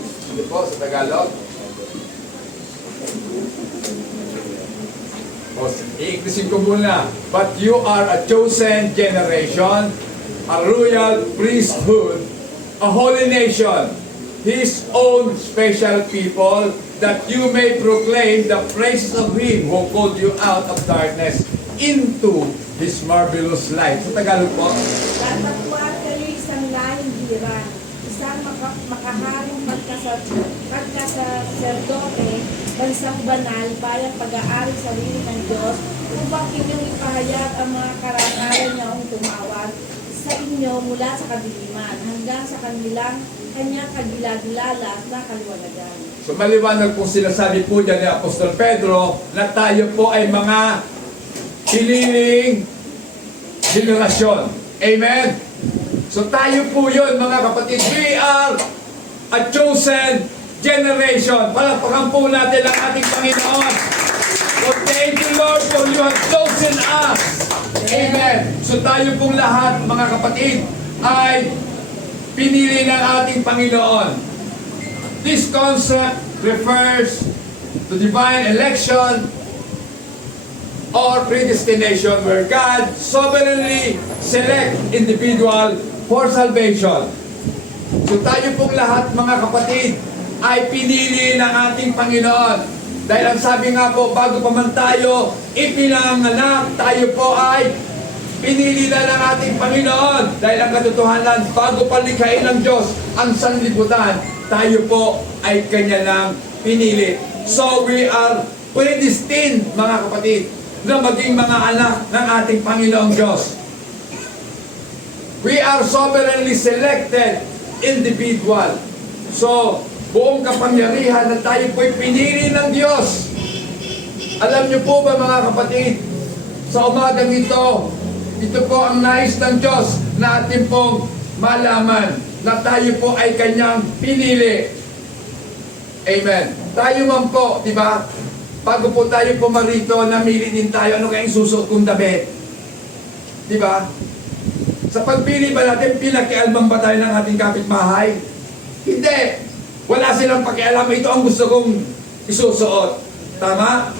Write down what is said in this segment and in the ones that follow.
Hindi po, sa Tagalog. O, i-Englishin ko muna. But you are a chosen generation, a royal priesthood, a holy nation, His own special people, that you may proclaim the praises of Him who called you out of darkness into His marvelous light. Sa Tagalog po. Tatagpuan kayo isang lahing biran, isang makaharing pagkasaserdote, bansang banal, bayang pag-aari sa sarili ng Diyos, upang inyong ipahayag ang mga karangalan niyong tumawag sa inyo mula sa kadiliman hanggang sa kanyang kagilagilala na kaliwanagan. So maliwanag po sinasabi po dyan ni Apostol Pedro na tayo po ay mga piniling generasyon. Amen? So tayo po yun mga kapatid. We are a chosen generation. Palakpakan po natin ang ating Panginoon. So thank you Lord for you have chosen us. Amen. So tayo pong lahat mga kapatid ay pinili ng ating Panginoon. This concept refers to divine election or predestination where God sovereignly select individual for salvation. So tayo pong lahat mga kapatid ay pinili ng ating Panginoon. Dahil ang sabi nga po, bago pa man tayo ipinanganak, tayo po ay pinili na ng ating Panginoon. Dahil ang katotohanan, bago palikhain ng Diyos ang sanlibutan, tayo po ay Kanya nang pinili. So we are predestined mga kapatid na maging mga anak ng ating Panginoong Diyos. We are sovereignly selected individual. So, buong kapangyarihan na tayo po'y pinili ng Diyos. Alam niyo po ba mga kapatid, sa umagang ito po ang nais ng Diyos na atin pong malaman na tayo po ay Kanyang pinili. Amen. Tayo man po, di ba? Bago po tayo pumarito, namili din tayo ano kayang susuot kong damit. Di ba? Sa pagpili ba natin, pinakialman ba tayo ng ating kapitbahay? Hindi. Wala silang pakialam, ito ang gusto kong isusuot. Tama?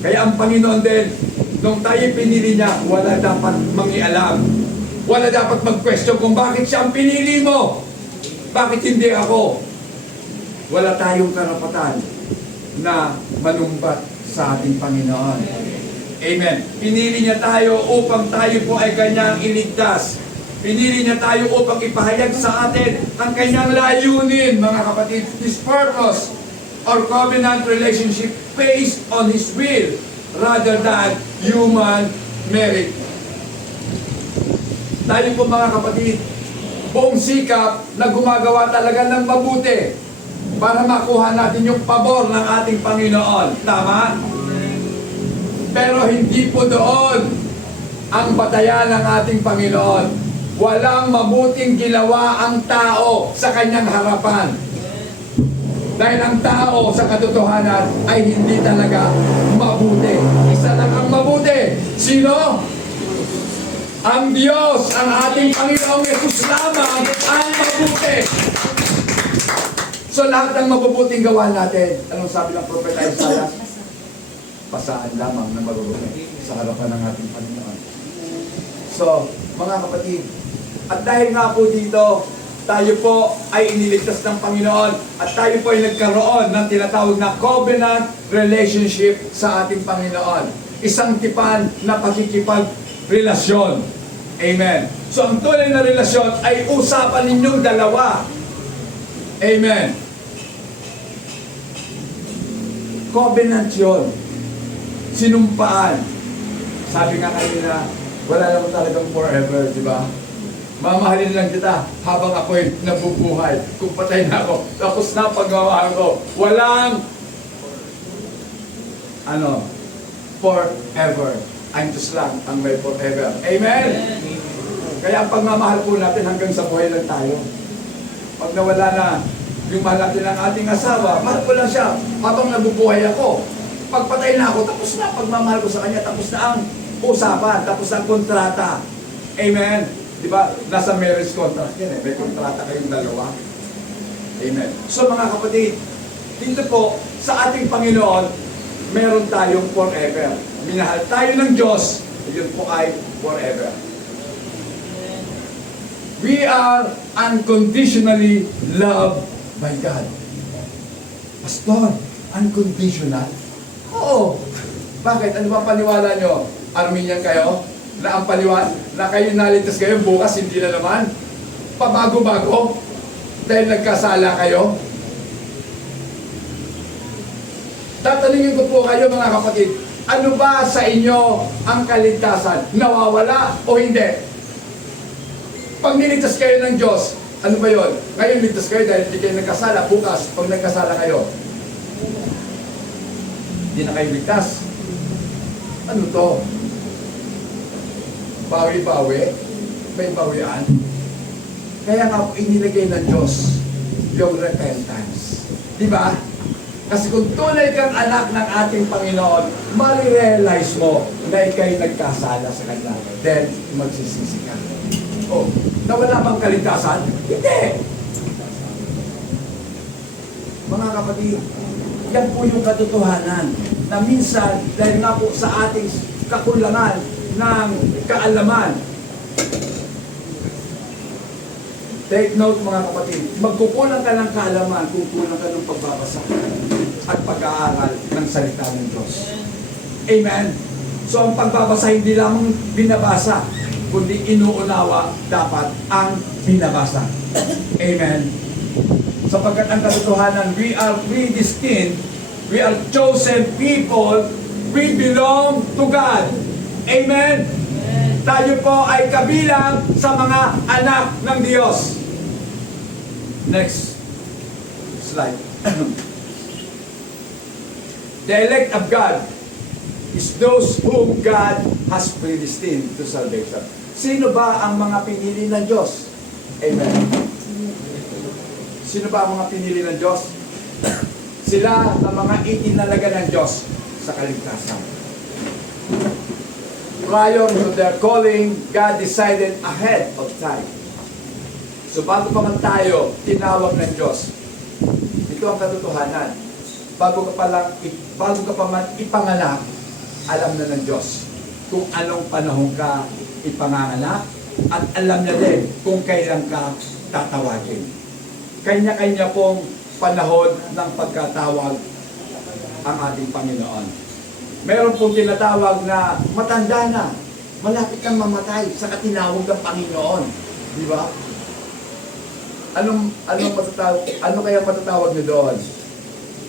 Kaya ang Panginoon din, nung tayo pinili niya, wala dapat mangialam. Wala dapat mag-question kung bakit siya ang pinili mo. Bakit hindi ako? Wala tayong karapatan na manumbat sa ating Panginoon. Amen. Pinili niya tayo upang tayo po ay Kanyang iligtas. Pinili niya tayo upang ipahayag sa atin ang Kanyang layunin, mga kapatid. His purpose or covenant relationship based on His will rather than human merit. Tayo po mga kapatid, buong sikap na gumagawa talaga ng mabuti para makuha natin yung pabor ng ating Panginoon. Tama? Pero hindi po doon ang batayan ng ating Panginoon. Walang mabuting ginawa ang tao sa kanyang harapan. Dahil ang tao sa katotohanan ay hindi talaga mabuti. Isa lang ang mabuti. Sino? Ang Diyos, ang ating Panginoong Yesus lamang ang mabuti. So lahat ng mabubuting gawa natin, anong sabi ng Propeta Isaiah? Pasaan lamang na mabubuti sa harapan ng ating Panginoon. So, mga kapatid, at dahil nga po dito, tayo po ay iniligtas ng Panginoon at tayo po ay nagkaroon ng tinatawag na covenant relationship sa ating Panginoon. Isang tipan na pakikipagrelasyon. Amen. So ang tunay na relasyon ay usapan ninyong dalawa. Amen. Covenant yun. Sinumpaan. Sabi nga kanina, wala naman talagang forever, di ba? Mamahalin lang kita habang ako'y nabubuhay. Kung patay na ako, tapos na pagmamahal ko. Walang forever. Ang Diyos lang ang may forever. Amen? Kaya ang pagmamahal po natin hanggang sa buhay lang tayo. Pag nawala na yung mahal natin ng ating asawa, mahal ko lang siya habang nabubuhay ako. Pag patay na ako, tapos na pagmamahal ko sa kanya, tapos na ang usapan, tapos na ang kontrata. Amen? Diba? Nasa marriage contract yan eh. May kontrata kayong dalawa. Amen. So mga kapatid, dito po sa ating Panginoon, meron tayong forever. Minahal tayo ng Diyos, yun po ay forever. We are unconditionally loved by God. Pastor, unconditional? Oo. Bakit? Ano ba paniwala nyo? Arminian kayo? Na ang paniwala, na kayo naligtas kayo, bukas hindi na naman? Pabago-bago? Dahil nagkasala kayo? Tatanungin ko po kayo mga kapatid, ano ba sa inyo ang kaligtasan? Nawawala o hindi? Pag niligtas kayo ng Diyos, ano ba yun? Ngayon ligtas kayo dahil hindi kayo nagkasala. Bukas, pag nagkasala kayo, hindi na kayo ligtas. Ano to? Bawi-bawi? May bawian? Kaya nga po inilagay ng Diyos yung repentance. Di ba? Kasi kung tunay kang anak ng ating Panginoon, marirealize mo na ikay nagkasala sa Kanya. Then, magsisisi ka. Oh, nawala bang kaligtasan? Hindi! Mga kapatid, yan po yung katotohanan na minsan, dahil nga po sa ating kakulangan ng kaalaman, take note mga kapatid, magkukulang ka ng kaalaman kung kulang ka ng pagbabasa at pag-aaral ng salita ng Diyos. Amen? So ang pagbabasa hindi lamang binabasa, kundi inuunawa dapat ang binabasa. Amen? Sapagkat ang katotohanan, we are predestined, we are chosen people, we belong to God. Amen? Tayo po ay kabilang sa mga anak ng Diyos. Next slide. The elect of God is those whom God has predestined to salvation. Sino ba ang mga pinili ng Diyos? Amen. Sino ba ang mga pinili ng Diyos? Sila ang mga itinalaga ng Diyos sa kaligtasan. Prior to their calling, God decided ahead of time. So bago pa man tayo tinawag ng Diyos, ito ang katotohanan. Bago ka pa man ipanganak, alam na ng Diyos kung anong panahon ka ipanganganak at alam niya din kung kailan ka tatawagin. Kanya-kanya pong panahon ng pagkatawag ang ating Panginoon. Meron pong tinatawag na matanda na, malapit kang mamatay sa katinawag ng Panginoon. Di ba? Ano kaya matatawag niyo doon?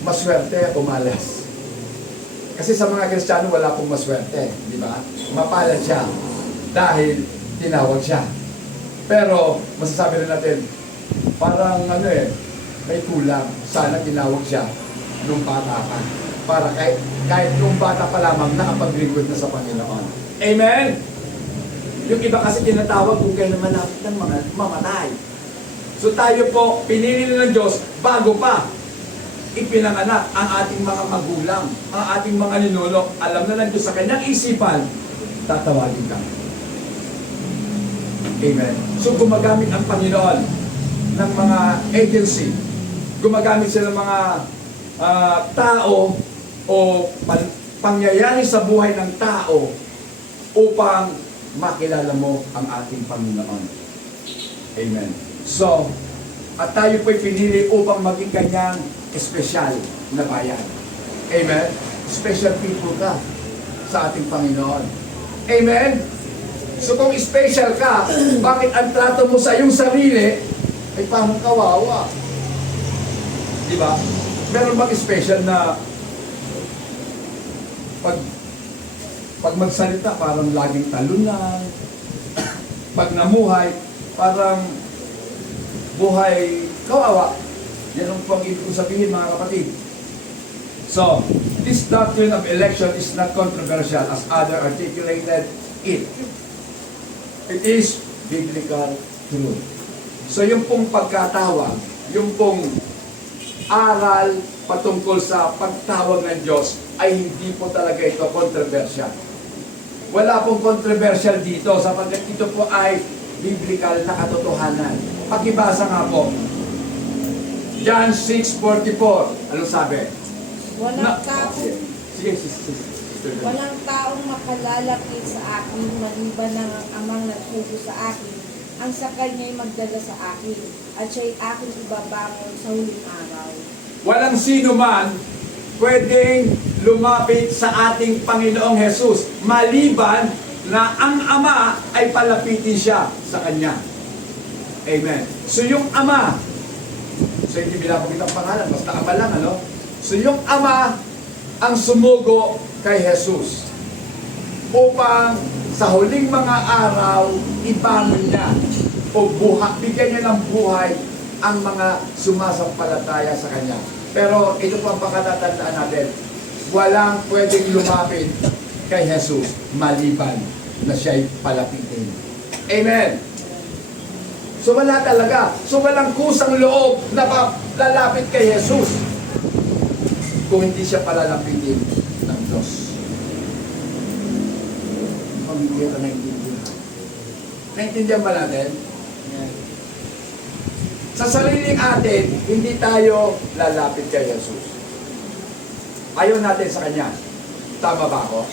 Maswerte o malas? Kasi sa mga Kristiyano wala pong maswerte, di ba? Mapalad siya dahil tinawag siya. Pero masasabi rin natin, parang may kulang. Sana tinawag siya nung bata pa. Para kahit nung bata pa lamang nakapaglingkod na sa Panginoon. Amen? Yung iba kasi tinatawag kung kailan malapit ng mamatay. So tayo po, pinili ng Diyos bago pa ipinanganak ang ating mga magulang, ang ating mga ninuno. Alam na ng Diyos sa kanyang isipan, tatawagin ka. Amen. So gumagamit ang Panginoon ng mga agency. Gumagamit sila ng mga tao o pangyayari sa buhay ng tao upang makilala mo ang ating Panginoon. Amen. So, at tayo po'y pinili upang maging kanyang espesyal na bayan. Amen? Special people ka sa ating Panginoon. Amen? So kung special ka, bakit ang trato mo sa iyong sarili ay parang kawawa? Di ba? Meron bang special na pag magsalita parang laging talunan, pag namuhay parang buhay kawawa? Yan ang pang ibig kong sabihin mga kapatid. So, this doctrine of election is not controversial as other articulated it. It is biblical truth. So yung pong pagkatawag, yung pong aral patungkol sa pagtawag ng Diyos ay hindi po talaga ito controversial. Wala pong controversial dito sapagkat ito po ay biblical na katotohanan. Pakibasa nga po John 6:44. Anong sabi? Walang taong Sige, sige. Walang taong makalalapit sa akin maliban ng amang nagsugo sa akin ang sa kanya'y magdala sa akin at siya'y aking ibabangon sa huling araw. Walang sino man pwedeng lumapit sa ating Panginoong Jesus maliban na ang Ama ay palapitin siya sa Kanya. Amen. So yung Ama, so hindi binabagit ang pangalan, basta Ama lang, ano? So yung Ama ang sumugo kay Jesus upang sa huling mga araw ibangon niya o bigyan niya ng buhay ang mga sumasampalataya sa Kanya. Pero ito po ang pakatatandaan natin, walang pwedeng lumapit kay Jesus maliban na siya'y palapitin. Amen. So wala talaga. So walang kusang loob na lalapit kay Jesus kung hindi siya palalapitin ng Diyos. Pamilya ka naintindihan. Naintindihan ba natin? Sa sariling atin, hindi tayo lalapit kay Jesus. Ayaw natin sa Kanya. Tama ba ako?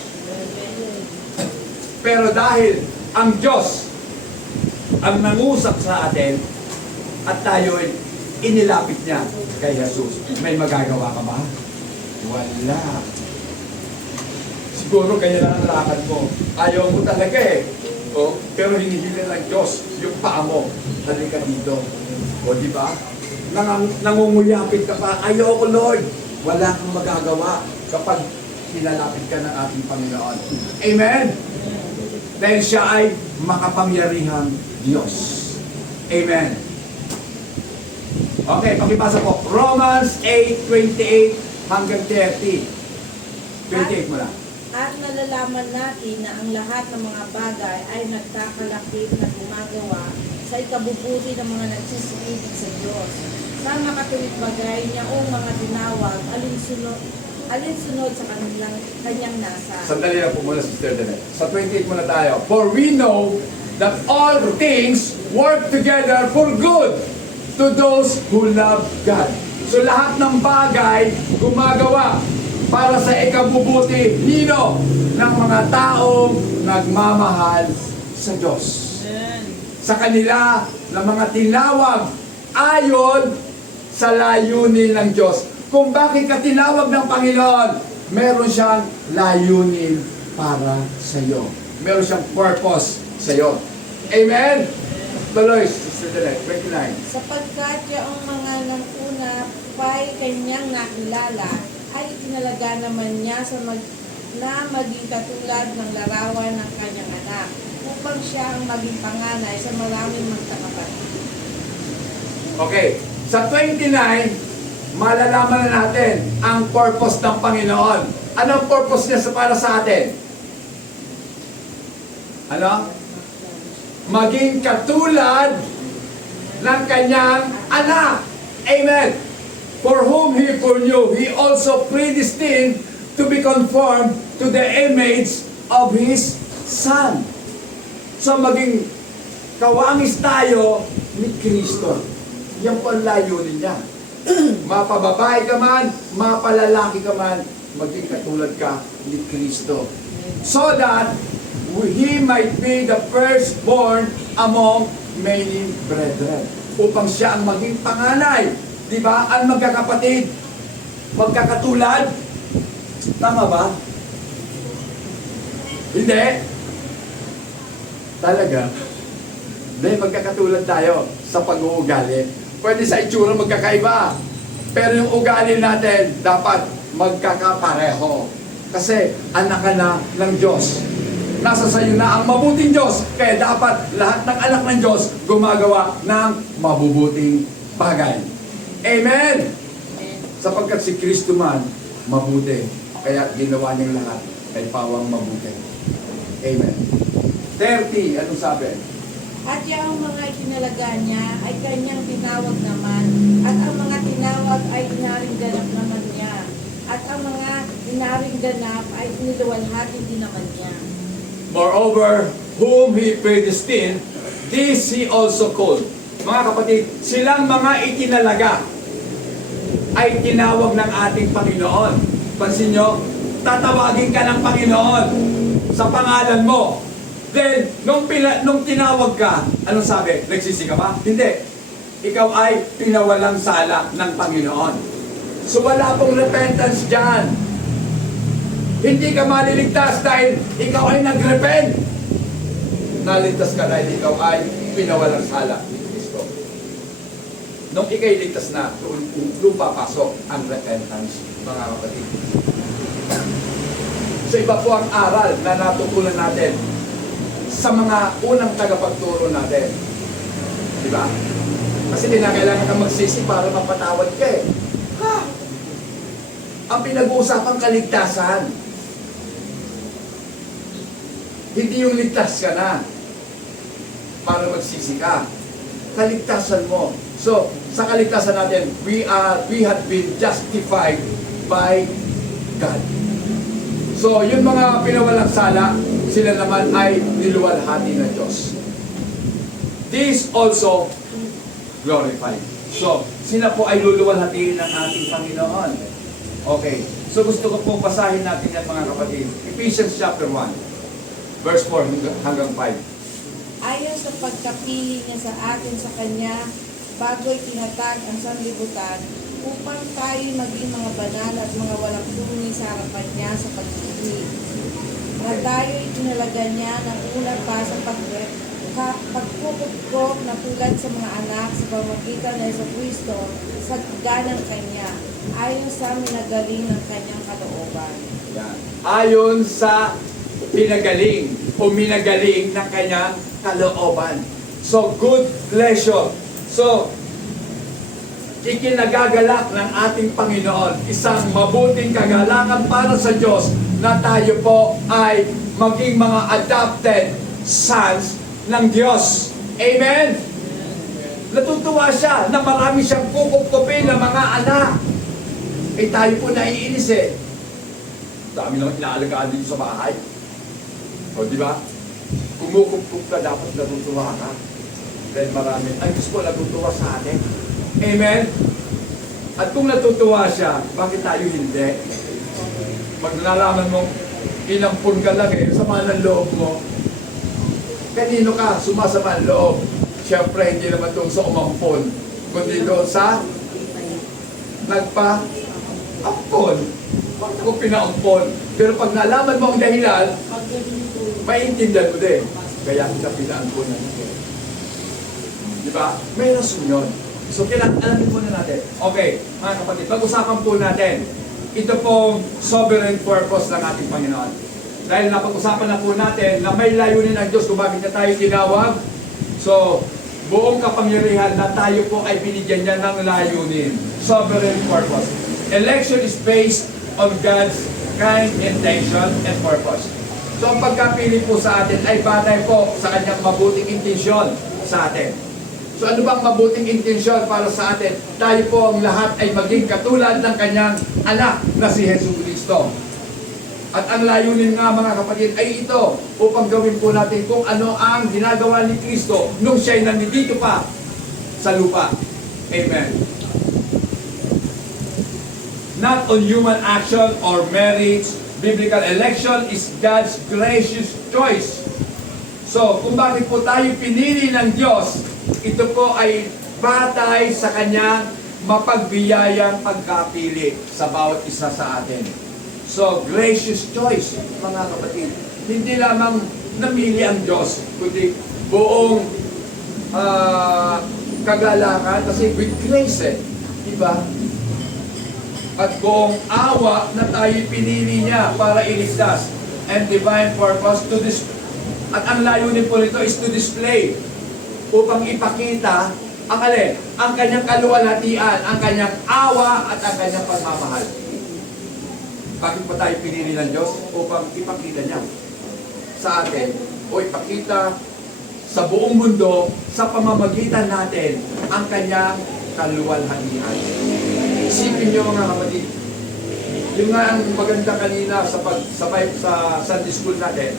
Pero dahil ang Diyos ang nangusap sa atin at tayo'y inilapit niya kay Jesus, may magagawa ka ba? Wala. Siguro kaya lang ang lakad mo. Ayaw mo talaga eh. O, pero hinihila ng Diyos yung paa mo. Halika dito. O, di ba? Nangunguyapit ka pa. Ayaw ko, Lord. Wala kang magagawa kapag nilalapit ka ng ating Panginoon. Amen? Dahil siya ay makapangyarihang Diyos. Amen. Okay, pakibasa po. Romans 8:28 hanggang 30. 28 mo na. At nalalaman natin na ang lahat ng mga bagay ay nagkakalapit na gumagawa sa ikabubuti ng mga nagsisiibig sa Diyos. Sa makatuwid bagay niya o mga tinawag, alinsunod sa kanyang nasa. Sandali lang po muna, Sister Danet. Sa 28 muna tayo. For we know that all things work together for good to those who love God. So lahat ng bagay gumagawa para sa ikabubuti nino ng mga taong nagmamahal sa Diyos. Sa kanila na mga tinawag ayon sa layunin ng Diyos. Kung bakit ka tinawag ng Panginoon, meron siyang layunin para sa iyo. Meron siyang purpose sa iyo. Amen? Tuloy, Sister Dalet, 29. Sapagkat yung mga nang una pa'y kanyang nakilala, ay itinalaga naman niya na maging katulad ng larawan ng kanyang anak, upang siya ang maging panganay sa maraming magkakapatid. Okay, sa 29, malalaman na natin ang purpose ng Panginoon. Ano ang purpose niya para sa atin? Ano? Maging katulad ng kanyang anak. Amen. For whom He foreknew, He also predestined to be conformed to the image of His Son. So maging kawangis tayo ni Kristo. Yan po ang layunin niya. Mapababae ka man, mapalalaki ka man, maging katulad ka ni Kristo. So that He might be the firstborn among many brethren. Upang siya ang maging panganay. Diba? Ang magkakapatid. Magkakatulad. Tama ba? Hindi. Talaga. Hindi, magkakatulad tayo sa pag-uugali. Pwede sa itsura magkakaiba. Pero yung ugali natin, dapat magkakapareho. Kasi anak ka na ng Diyos. Nasa sayo na ang mabuting Diyos. Kaya dapat lahat ng anak ng Diyos gumagawa ng mabubuting bagay. Amen! Sapagkat si Kristo man, mabuti. Kaya ginawa niyang lahat ay pawang mabuti. Amen. 30, anong sabi? At yung mga itinalaga niya ay kanyang tinawag naman, at ang mga tinawag ay inaring ganap naman niya, at ang mga inaring ganap ay niluwalhati din naman niya. Moreover, whom He predestined, this He also called. Mga kapatid, silang mga itinalaga. ay tinawag ng ating Panginoon. Pansin nyo, tatawagin ka ng Panginoon sa pangalan mo. Then, nung tinawag ka, anong sabi? Nagsisi ka ba? Hindi. Ikaw ay pinawalang sala ng Panginoon. So wala pong repentance dyan. Hindi ka maliligtas dahil ikaw ay nag-repent. Naligtas ka dahil ikaw ay pinawalang sala ni Kristo. Nung ikay ligtas na, doon papasok ang repentance, mga kapatid. So iba po ang aral na natutunan natin sa mga unang tagapagturo natin. Di ba? Kasi hindi na kailangan kang magsisi para mapatawad ka eh. Ha? Ang pinag-uusapang kaligtasan. Hindi yung ligtas ka na para magsisi ka. Kaligtasan mo. So, sa kaligtasan natin, we have been justified by God. So, yung mga pinawalang sala, sila naman ay niluwalhati ng Diyos. This also glorified. So, sila po ay luluwalhatiin ng ating Panginoon. Okay. So, gusto ko pong basahin natin yan, mga kapatid. Ephesians chapter 1. Verse 4 hanggang 5. Ayon sa pagkapili niya sa atin sa Kanya, bago'y tinatag ang sanlibutan, upang tayo maging mga banal at mga walang sumi sa harapan niya sa pag-ibig. Na tayo'y tinalaga niya ng una pa sa pagkukutkok na tulad sa mga anak sa pamamagitan ng Yesu Kristo sa ganang Kanya, ayon sa minagaling ng Kanyang kalooban. Yan. Ayon sa pinagaling o minagaling ng Kanyang kalooban. So, good pleasure. So, ikinagagalak ng ating Panginoon, isang mabuting kagalakan para sa Diyos na tayo po ay maging mga adopted sons ng Diyos. Amen? Natutuwa siya na marami siyang kukupkupin ng mga anak. Eh tayo po naiinis eh. Dami lang inaalagaan dito sa bahay. O di ba? Kumukup-kup ka, dapat natutuwa ka. Dahil marami, ay Diyos po natutuwa sa atin. Amen? At kung natutuwa siya, bakit tayo hindi? Pag nalaman mong inampun ka lang eh, sama ng loob mo. Kanino ka sumasama ang loob? Siyempre, hindi naman doon sa umampun, kundi doon sa nagpa-ampun. Bakit ako pinaampun? Pero pag nalaman mo ang dahilan, maintindihan mo din. Kaya kita pinaampunan. Di ba? May rason yun. So, kailangan alamin muna natin. Okay, mga kapatid, pag-usapan po natin, ito pong sovereign purpose ng ating Panginoon. Dahil napag-usapan na po natin na may layunin ng Diyos kung bakit na tayo tinawag. So, buong kapangyarihan na tayo po ay binigyan niya ng layunin. Sovereign purpose. Election is based on God's kind intention and purpose. So, ang pagkapili po sa atin ay batay po sa kanyang mabuting intensyon sa atin. So, ano bang mabuting intensyon para sa atin? Tayo po ang lahat ay maging katulad ng kanyang anak na si Jesucristo. At ang layunin nga, mga kapatid, ay ito upang gawin po natin kung ano ang ginagawa ni Kristo nung siya'y nandito pa sa lupa. Amen. Not on human action or merit, biblical election is God's gracious choice. So, kung bakit po tayo pinili ng Diyos, ito po ay batay sa kanyang mapagbiyayang pagkapili sa bawat isa sa atin. So, gracious choice, mga kapatid. Hindi lamang namili ang Diyos, kundi buong kagalakan, kasi with grace eh. Diba? At buong awa na tayo pinili niya para iligtas. And divine purpose to at ang layunin po nito is to display upang ipakita ang alin, ang kanyang kaluwalhatian, ang kanyang awa at ang kanyang pagmamahal. Bakit pa tayo pinili ng Diyos? Upang ipakita niya sa atin o ipakita sa buong mundo sa pamamagitan natin ang kanyang kaluwalhatian. Isipin niyo mga kapatid, yung nga ang maganda kanina sa pagsabay sa Sunday School natin,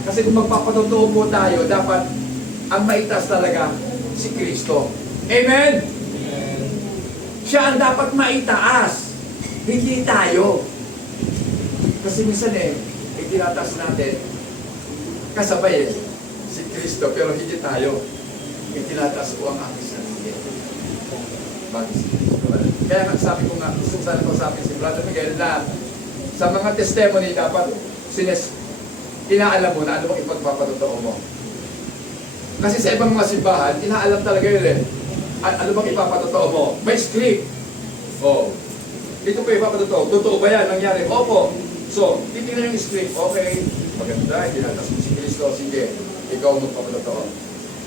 kasi kung magpapatotoo po tayo, dapat ang maitas talaga si Kristo. Amen? Siya ang dapat maitaas. Hindi tayo. Kasi minsan itinataas natin, kasabay si Kristo, pero hindi tayo. Itinataas ko ang aking sarili. Bakit si Kristo? Kaya nga sabi ko nga, gusto ko sana kausapin si Brother Miguel na sa mga testimony dapat inaalam mo na ano bang ipagpapatotoo mo. Kasi sa ibang mga simbahan, inaalam talaga yun ano bang ipapatotoo mo? May script. Oh. Ito pa ipapatotoo. Totoo ba yan? Nangyari? Opo. So, titignan yung script. Okay. Maganda. Tinatas mo si Kristo. Sige. Ikaw magpapatotoo.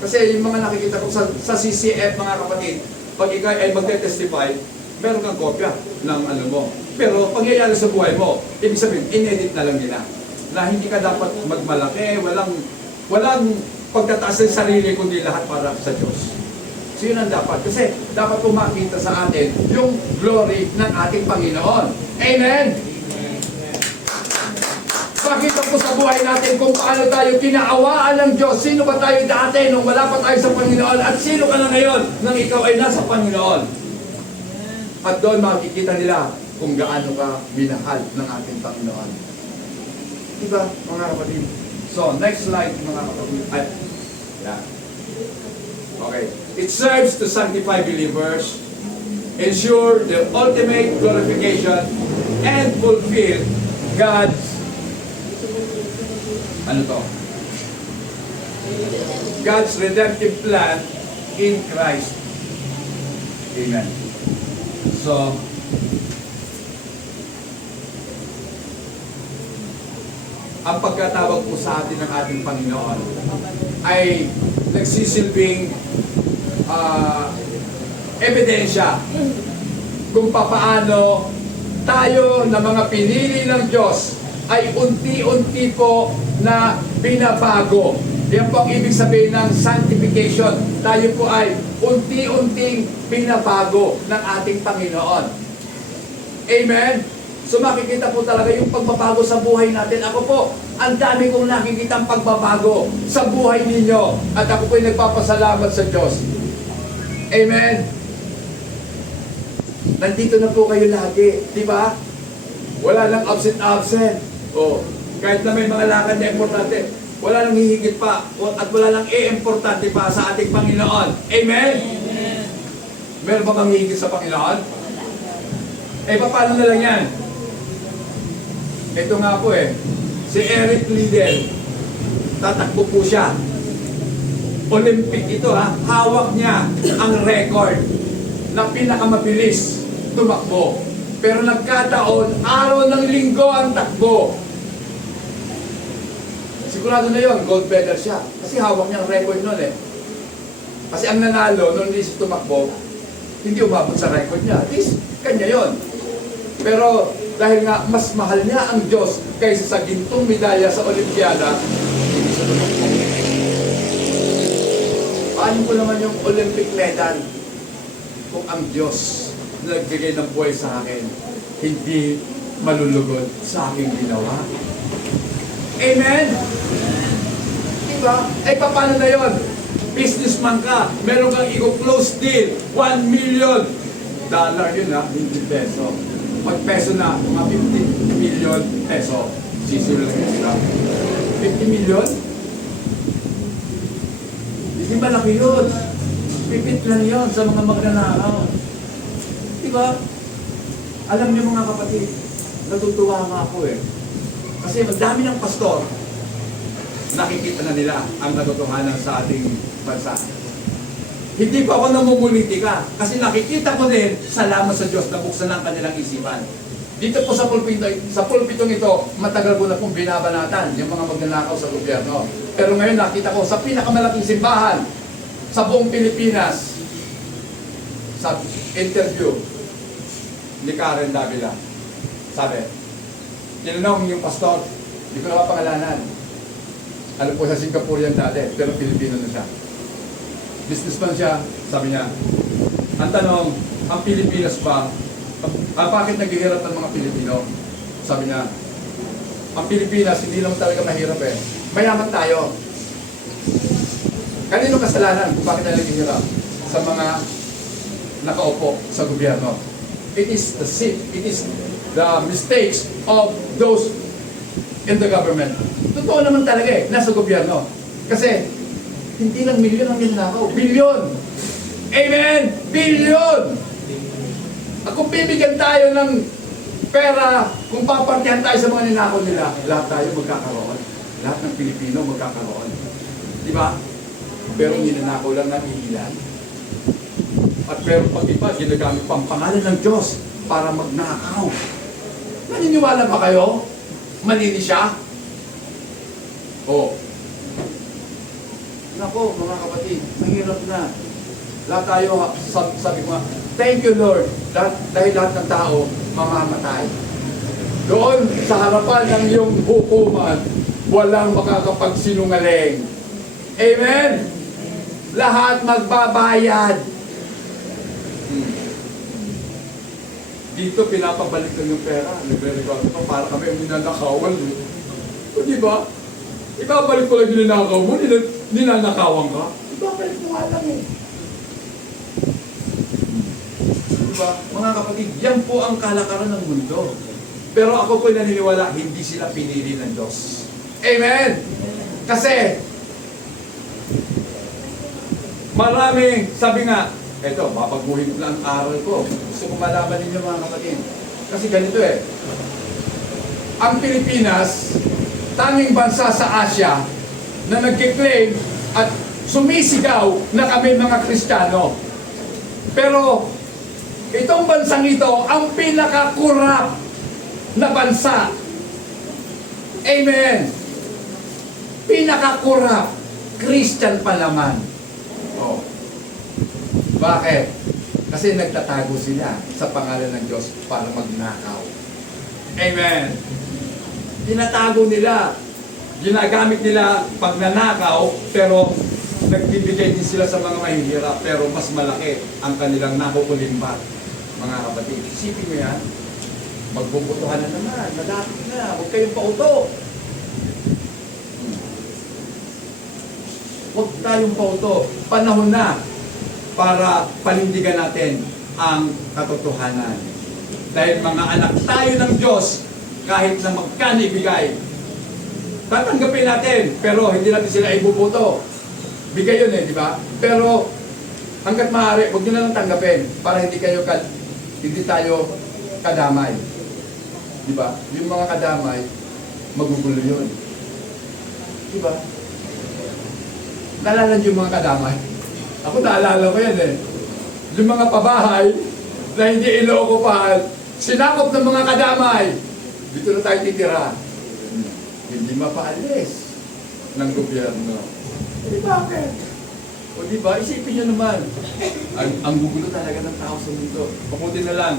Kasi yung mga nakikita ko sa CCF, mga kapatid, pag ikaw ay magte-testify, meron kang kopya ng ano mo. Pero pangyayari sa buhay mo, ibig sabihin, inedit na lang nila. Na hindi ka dapat magmalaki, walang pagtataas ng sarili, kundi lahat para sa Diyos. So yun ang dapat. Kasi dapat po makita sa atin yung glory ng ating Panginoon. Amen? Pakita po sa buhay natin kung paano tayo kinaawaan ng Diyos. Sino ba tayo dati nung wala pa tayo sa Panginoon? At sino ka na ngayon nang ikaw ay nasa Panginoon? At doon makikita nila kung gaano ka minahal ng ating Panginoon. Diba, mga kapatid? So, next slide, mga kapatid. Yeah. Okay. It serves to sanctify believers, ensure the ultimate glorification, and fulfill God's God's redemptive plan in Christ. Amen. So, ang pagkatawag po sa atin ng ating Panginoon ay nagsisilbing ebidensya kung papaano tayo na mga pinili ng Diyos ay unti-unti po na binabago. Yan po ang ibig sabihin ng sanctification. Tayo po ay unti-unting binabago ng ating Panginoon. Amen? So makikita po talaga yung pagbabago sa buhay natin. Ako po, ang dami kong nakikita ang pagbabago sa buhay ninyo. At ako po ay nagpapasalamat sa Diyos. Amen? Nandito na po kayo lagi. Di ba? Wala lang absent. Oh, kahit na may mga lakad na importante, wala nang hihigit pa at wala nang importante pa sa ating Panginoon. Amen? Amen. Meron ba bang hihigit sa Panginoon? Paano na lang yan? Ito nga po si Eric Liddell, tatakbo po siya. Olympic ito hawak niya ang record na pinakamabilis tumakbo. Pero nagkataon, araw ng linggo ang takbo. Sigurado na yon, gold medal siya. Kasi hawak niya ang record nun Kasi ang nanalo, nung hindi siya tumakbo, hindi umabot sa record niya. At least, kanya yon. Pero dahil nga mas mahal niya ang Diyos kaysa sa gintong medalya sa Olimpiada, hindi siya tumakbo. Paano ko naman yung Olympic medal kung ang Diyos na nagbigay ng buhay sa akin hindi malulugod sa aking ginawa? Amen? Diba? Paano na yun? Businessman ka, meron kang i-close deal, $1 million. Yun hindi peso. Pag peso na, mga 50 million peso. Sisiro lang sila. 50 million? Hindi ba laki yun? Pipit lang yun sa mga magnanakaw. Diba? Alam niyo mga kapatid, natutuwa nga ako Kasi madami ng pastor, nakikita na nila ang katotohanan sa ating bansa. Hindi pa ako namumulitika kasi nakikita ko din, salamat sa Diyos na buksan ang kanilang isipan. Dito po sa pulpitong ito, matagal ko na pong binabanatan yung mga magnanakaw sa gobyerno. Pero ngayon nakita ko sa pinakamalaking simbahan sa buong Pilipinas, sa interview ni Karen Davila, sabi, tinanong yung pastor, hindi ko na mapangalanan. Ano po sa Singapore yan dati, pero Pilipino na siya. Businessman siya, sabi niya, ang tanong, ang Pilipinas ba, bakit naghihirap ng mga Pilipino? Sabi niya, ang Pilipinas hindi lang talaga mahirap mayaman tayo. Kanino kasalanan kung bakit tayo naghihirap? Sa mga nakaupo sa gobyerno. It is the sin, it is the mistakes of those in the government. Totoo naman talaga nasa gobyerno. Kasi, hindi lang milyon ang ninakaw, bilyon! Amen! Bilyon! At kung bibigyan tayo ng pera, kung papartihan tayo sa mga ninakaw nila, lahat tayo magkakaroon. Lahat ng Pilipino magkakaroon. Di ba? Pero ninanakaw lang ng ilan. At pero pag iba, ginagamit pang pangalan ng Diyos para magnakaw. Naniniwala ba kayo? Manini siya? Oo. Nako, mga kapatid, mahirap na. Lahat tayo, sabi ko nga, thank you Lord, dahil lahat ng tao mamamatay. Doon sa harapan ng iyong hukuman, walang makakapagsinungaling. Amen? Lahat magbabayad. Dito pinapabalik ko yung pera. Nagre-record ko para kami ang ninanakawan. O di ba? Ibabalik ko lang yung ninakaw mo, ninanakawan ka. Ibabalik mo nga lang eh. Diba? Mga kapatid, yan po ang kalakaran ng mundo. Pero ako po'y naniniwala, hindi sila pinili ng Diyos. Amen! Kasi, maraming, sabi nga, eto, mapagbuhin ko lang ang aral ko. Gusto ko malaman ninyo mga kapatid. Kasi ganito eh. Ang Pilipinas, tanging bansa sa Asia na nag-claim at sumisigaw na kami mga Kristiyano. Pero, itong bansang ito, ang pinaka-corrupt na bansa. Amen. Pinaka-corrupt. Christian pa naman. Oh. Bakit? Kasi nagtatago sila sa pangalan ng Diyos para magnakaw. Amen. Tinatago nila. Ginagamit nila pagnanakaw, pero nagbibigay din sila sa mga mahihirap, pero mas malaki ang kanilang nakukulimbat. Mga kapatid, isipin mo yan, magbubutuhan na naman, malapit na, huwag kayong pauto. Huwag tayong pauto. Panahon na para panindigan natin ang katotohanan. Dahil mga anak tayo ng Diyos, kahit na magkano ibigay, tatanggapin natin, pero hindi natin sila ibubuto. Bigay yun eh, di ba? Pero hanggat maaari, huwag nyo na lang tanggapin para hindi tayo kadamay. Di ba? Yung mga kadamay, magugulo yun. Di ba? Naalala niyo yung mga kadamay? Ako naalala ko yan eh. Yung mga pabahay na hindi inookupahan, sinakop ng mga kadamay. Dito na tayo titira. Hindi mapaalis ng gobyerno. Eh bakit? O di ba? Isipin nyo naman. Ang gugulo talaga ng tao sa mundo. Pakuti na lang,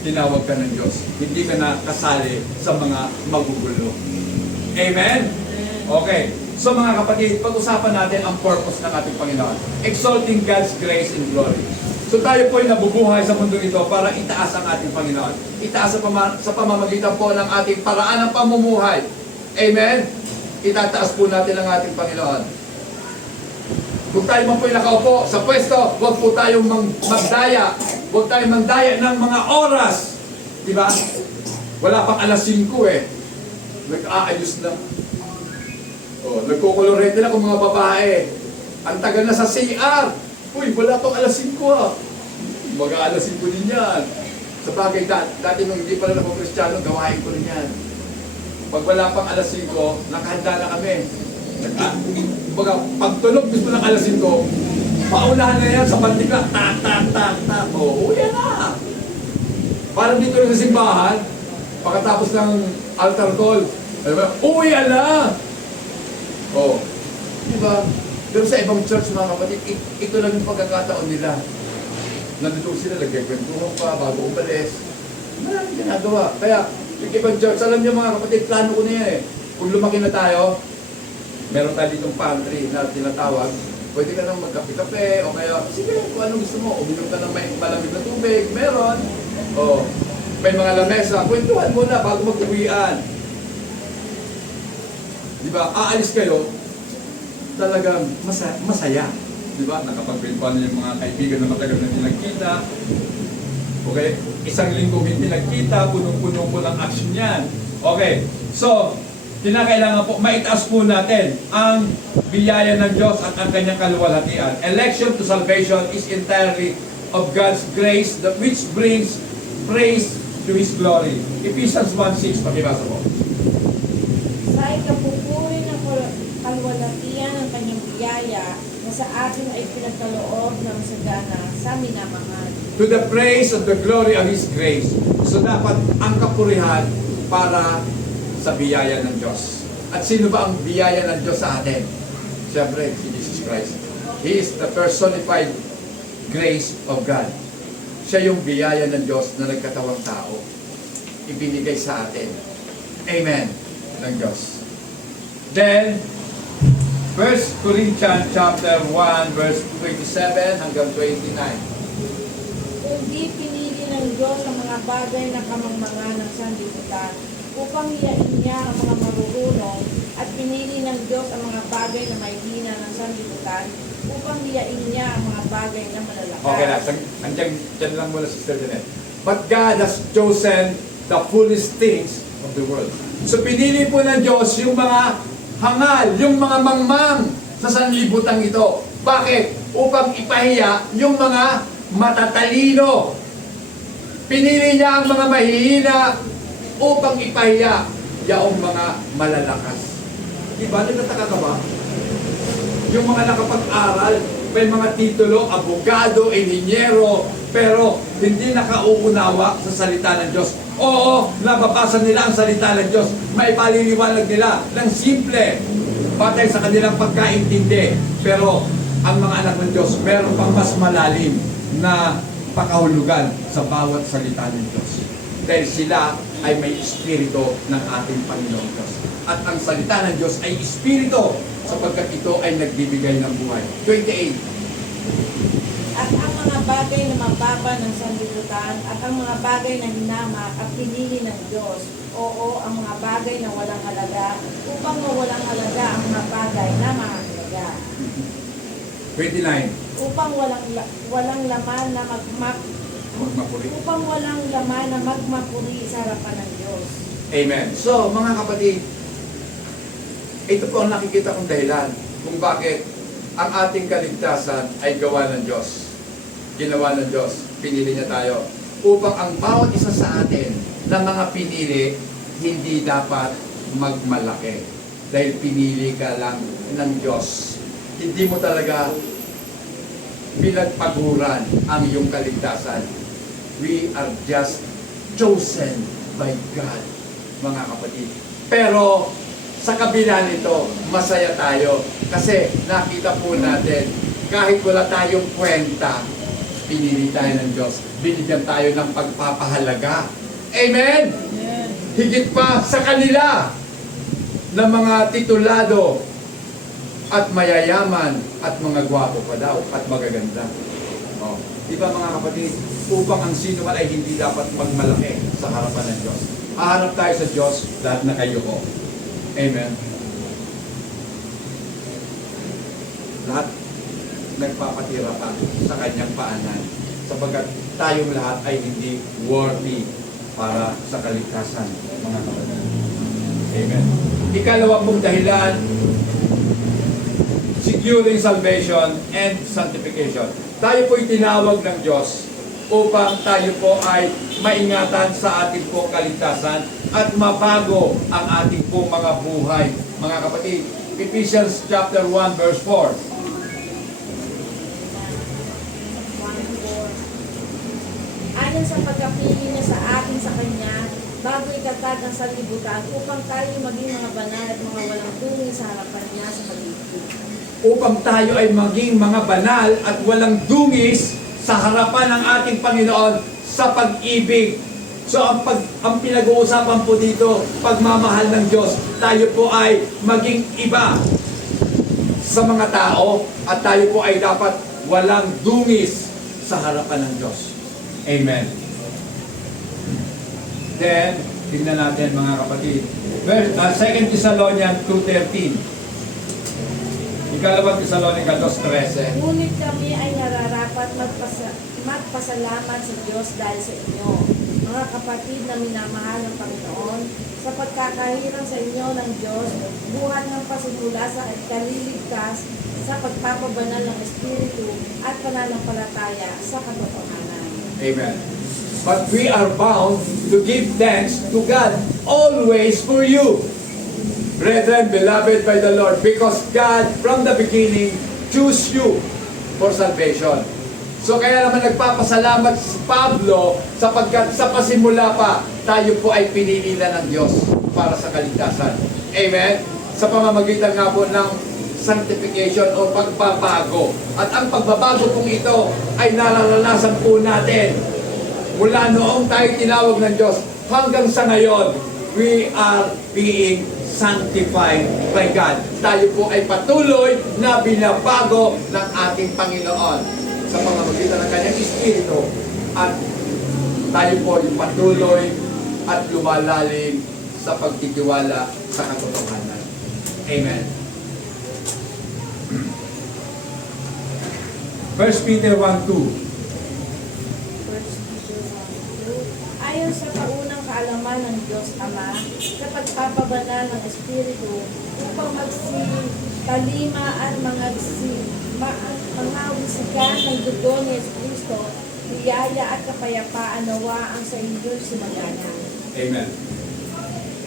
tinawag ka ng Diyos. Hindi ka na kasali sa mga magugulo. Amen? Okay. So mga kapatid, pag-usapan natin ang purpose ng ating Panginoon. Exalting God's grace and glory. So tayo po ay nabubuhay sa mundo ito para itaas ang ating Panginoon. Itaas sa pamamagitan po ng ating paraan ng pamumuhay. Amen? Itataas po natin ang ating Panginoon. Kung tayo man po ay nakaupo sa pwesto, huwag po tayong magdaya. Huwag tayong magdaya ng mga oras. Diba? Wala pang alas 5 eh. Nag-aayos na. Oh, nagkukulorete na kung mga babae. Ang tagal na sa CR. Uy, wala pang alas 5 ah. Mag-aalas 5 din yan. Sa bagay, dati nung hindi pala ako Kristiyano, gawain ko rin yan. Pag wala pang alas 5, nakahanda na kami. Pagtunog gusto ng alas 5, paunahan na yan sa pantika. Tak, tak, tak, tak. O, uwi na. Parang dito rin sa simbahan, pagkatapos ng altar call, uwi na. O, diba? Pero sa ibang church, mga kapatid, ito lang yung pagkakataon nila. Nandito sila, nagkikwentuhan pa, bago umalis. Maraming ginagawa. Kaya, yung ibang church, alam niyo mga kapatid, plano ko na yan eh. Kung lumaki na tayo, meron tayo ditong pantry na tinatawag, pwede ka nang magkape-kape, o kaya, sige, kung anong gusto mo, uminom ka ng malamig na tubig, meron. O, may mga lamesa, kwentuhan muna bago mag-uwian. Diba? Aalis kayo, talagang masaya. Di ba? Nakapag-bilpan yung mga kaibigan na matagal na hindi nagkita. Okay? Isang linggo hindi nagkita, punong-puno po ng action yan. Okay. So, kinakailangan po, maitaas po natin ang biyaya ng Diyos at ang kanyang kaluwalhatian. Election to salvation is entirely of God's grace that which brings praise to His glory. Ephesians 1:6, pakibasa po. Sa ikapupuri ng kaluwalhatian ng kanyang biyaya na sa atin ay pinagkaloob ng sagana sa minamahal. To the praise of the glory of His grace. So dapat ang kapurihan para sa biyaya ng Diyos. At sino ba ang biyaya ng Diyos sa atin? Siyempre, si Jesus Christ. He is the personified grace of God. Siya yung biyaya ng Diyos na nagkatawang tao. Ibinigay sa atin. Amen. Ng Diyos. Then, 1 Corinthians chapter 1 verse 27 hanggang 29. Kundi pinili ng Diyos ang mga bagay na kamangmangan ng sanlibutan upang hiyain niya ang mga marurunong at pinili ng Diyos ang mga bagay na may hina ng sanlibutan upang hiyain niya ang mga bagay na malalakas. Okay na, dyan lang muna si Sister Janet. But God has chosen the foolish things of the world. So pinili po ng Diyos yung mga hangal, yung mga mangmang sa sanlibutan ito. Bakit? Upang ipahiya yung mga matatalino. Pinili niya ang mga mahihina upang ipahiya yaong mga malalakas. Diba? Nagtataka ka ba? Yung mga nakapag-aral, may mga titulo, abogado, inhinyero, pero hindi nakauunawa sa salita ng Diyos. Oo, nababasa nila ang salita ng Diyos. May paliliwanag nila ng simple, batay sa kanilang pagkaintindi. Pero ang mga anak ng Diyos, meron pang mas malalim na pakahulugan sa bawat salita ng Diyos. Dahil sila ay may espiritu ng ating Panginoong Diyos. At ang salita ng Diyos ay espiritu sapagkat ito ay nagbibigay ng buhay. 28. At ang mga bagay na mababa ng sanlibutan at ang mga bagay na hinamak at pinili ng Diyos. Oo, ang mga bagay na walang halaga upang mawalang halaga ang mga bagay na mahalaga. 29. Upang walang laman na Magmapuri. upang walang laman na magmapuri sa harapan ng Diyos. Amen. So, mga kapatid, ito po ang nakikita kong dahilan kung bakit ang ating kaligtasan ay gawa ng Diyos. Ginawa ng Diyos. Pinili niya tayo. Upang ang bawat isa sa atin na mga pinili, hindi dapat magmalaki. Dahil pinili ka lang ng Diyos. Hindi mo talaga pinagpaguran ang iyong kaligtasan. We are just chosen by God, mga kapatid. Pero sa kabila nito, masaya tayo kasi nakita po natin kahit wala tayong kwenta, pinili tayo ng Diyos. Binigyan tayo ng pagpapahalaga. Amen? Amen. Higit pa sa kanila na mga titulado at mayayaman at mga gwapo pa daw at magaganda. Oh. Di ba mga kapatid, upang ang sino man ay hindi dapat magmalaki sa harapan ng Diyos. Haharap tayo sa Diyos, lahat na kayo ko. Amen. Lahat nagpapatira pa sa kanyang paanan sapagkat tayong lahat ay hindi worthy para sa kaligtasan, mga kapatid. Amen. Ikalawa pong dahilan, securing salvation and sanctification. Tayo po'y tinawag ng Diyos upang tayo po ay maingatan sa ating pong kaligtasan at mabago ang ating pong mga buhay. Mga kapatid, Ephesians chapter 1 verse 4. Ayon sa pagkapili niya sa atin sa Kanya, bago itatag ang sanlibutan upang tayo maging mga banal at mga walang dungis sa harapan niya sa paligid. Upang tayo ay maging mga banal at walang dungis sa harapan ng ating Panginoon sa pag-ibig. So ang pinag-uusapan po dito, pagmamahal ng Diyos, tayo po ay maging iba sa mga tao at tayo po ay dapat walang dungis sa harapan ng Diyos. Amen. Then, tingnan natin mga kapatid. 2 Thessalonians 2:13. Ikalawang Tesalonica 2:13. Ngunit kami ay nararapat magpasalamat sa Diyos dahil sa inyo, mga kapatid na minamahal ng Panginoon, sa pagkakahirang sa inyo ng Diyos, buhat ng pasimula sa kaliligtas, sa pagpapabanal ng Espiritu at pananampalataya sa katotohanan. Amen. But we are bound to give thanks to God always for you, brethren, beloved by the Lord, because God from the beginning chose you for salvation. So kaya naman nagpapasalamat si Pablo sapagkat sa pasimula pa, tayo po ay pinili na ng Diyos para sa kaligtasan. Amen? Sa pamamagitan nga po ng sanctification o pagbabago. At ang pagbabago pong ito ay nararanasan po natin mula noong tayo tinawag ng Diyos hanggang sa ngayon. We are being sanctified by God. Tayo po ay patuloy na binabago ng ating Panginoon sa pamamagitan ng Kanyang Espiritu, at tayo po ay patuloy at lumalalim sa pagtitiwala sa katotohanan. Amen. 1 Peter 1:2. Ayon sa kaunang kaalaman ng Diyos Ama, sa pagpapabanal ng Espiritu, upang magsitalima at mangawisikan ng dugo ni Kristo, biyaya at kapayapaan nawa ang sa inyo'y sumagana. Amen.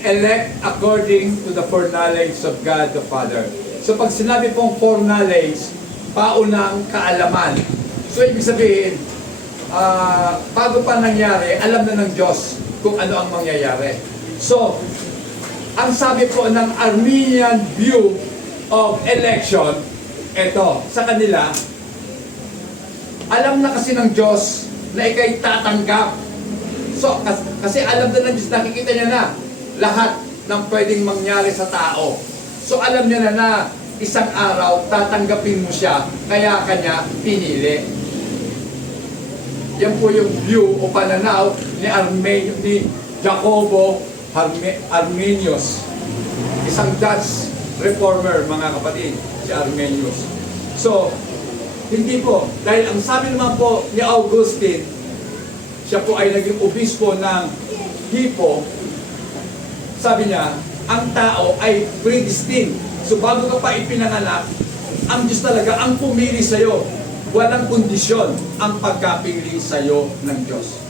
Elect according to the foreknowledge of God the Father. So pag sinabi pong foreknowledge, paunang kaalaman. So ibig sabihin, bago pa nangyari, alam na ng Diyos kung ano ang mangyayari. So, ang sabi po ng Arminian view of election, eto, sa kanila, alam na kasi ng Diyos na ikay tatanggap. So, kasi alam na ng Diyos, nakikita niya na lahat ng pwedeng mangyari sa tao. So, alam niya na isang araw, tatanggapin mo siya, kaya kanya pinili. Yan po yung view o pananaw ni Jacobo Arminius, isang Dutch reformer, mga kapatid, si Arminius. So, hindi po, dahil ang sabi naman po ni Augustine, siya po ay naging obispo ng Hippo, sabi niya, ang tao ay predestined. So bago ka pa ipinanganak, ang Diyos talaga ang pumili sa'yo. Walang kondisyon ang pagkapili sa'yo ng Diyos.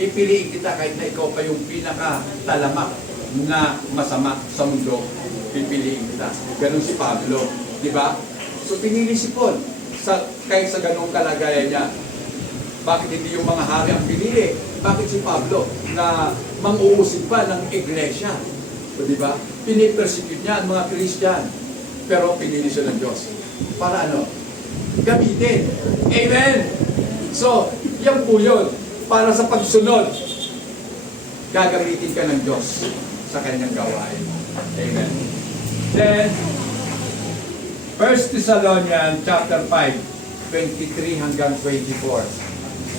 Ipiliin kita kahit na ikaw pa yung pinaka-talamak na masama sa mundo. Pipiliin kita. Ganon si Pablo. Di ba? So pinili si Paul kahit sa ganong kalagayan niya. Bakit hindi yung mga hari ang pinili? Bakit si Pablo na mang-uusig pa ng iglesia? O di ba? Pinipersecute niya ang mga Christian. Pero pinili siya ng Diyos. Para ano? Gamitin. Amen! So, yan po yun. Para sa pagsunod, gagamitin ka ng Diyos sa kanyang gawain. Amen. Then, 1 Thessalonians chapter 5, 23 hanggang 24.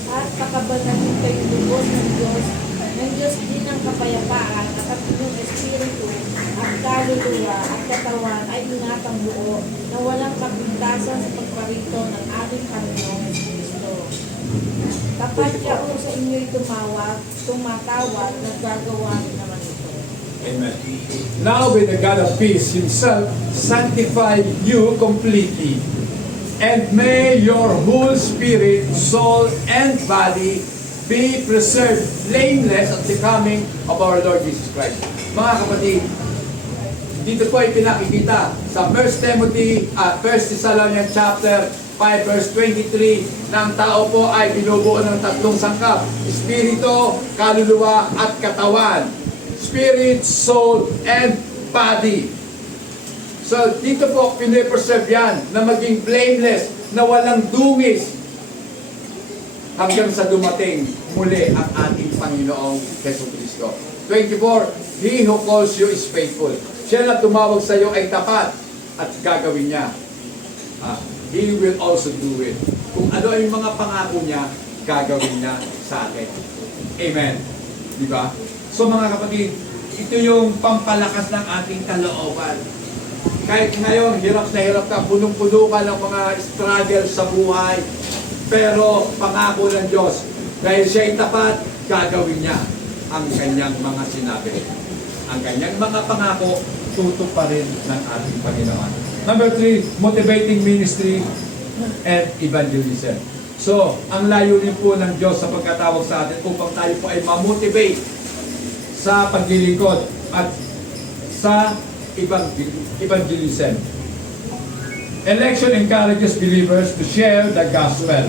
At pakabanalin kayo lubos ng Diyos din ang kapayapaan at ang inyong espiritu at kaluluwa at katawan ay ingatang buo na walang kapintasan sa pagparito ng ating Panginoong Kristo. Tapat siya kung sa inyo'y tumatawag, naggagawa naman ito. Amen. Now may the God of peace himself sanctify you completely, and may your whole spirit, soul, and body be preserved blameless at the coming of our Lord Jesus Christ. Mga kapatid, dito po ay pinakikita sa 1 Thessalonians chapter 5 verse 23 na ang tao po ay binubuo ng tatlong sangkap: Espiritu, kaluluwa, at katawan. Spirit, soul, and body. So dito po pinipreserve yan na maging blameless, na walang dungis hanggang sa dumating muli ang ating Panginoong Jesucristo. 24, He who calls you is faithful. Siya na tumawag sa iyo ay tapat at gagawin niya. He will also do it. Kung ano ay mga pangako niya, gagawin niya sa atin. Amen. Di ba? So mga kapatid, ito yung pampalakas ng ating kalooban. Kahit ngayon, hirap na hirap ka, punong-puno ka ng mga struggle sa buhay. Pero pangako ng Diyos, dahil siya'y tapat, gagawin niya ang kanyang mga sinabi. Ang kanyang mga pangako, tutuparin ng ating Panginoon. Number 3, motivating ministry and evangelism. So, ang layunin po ng Diyos sa pagkatawag sa atin upang tayo po ay ma-motivate sa paglilingkod at sa evangelism. Election encourages believers to share the gospel.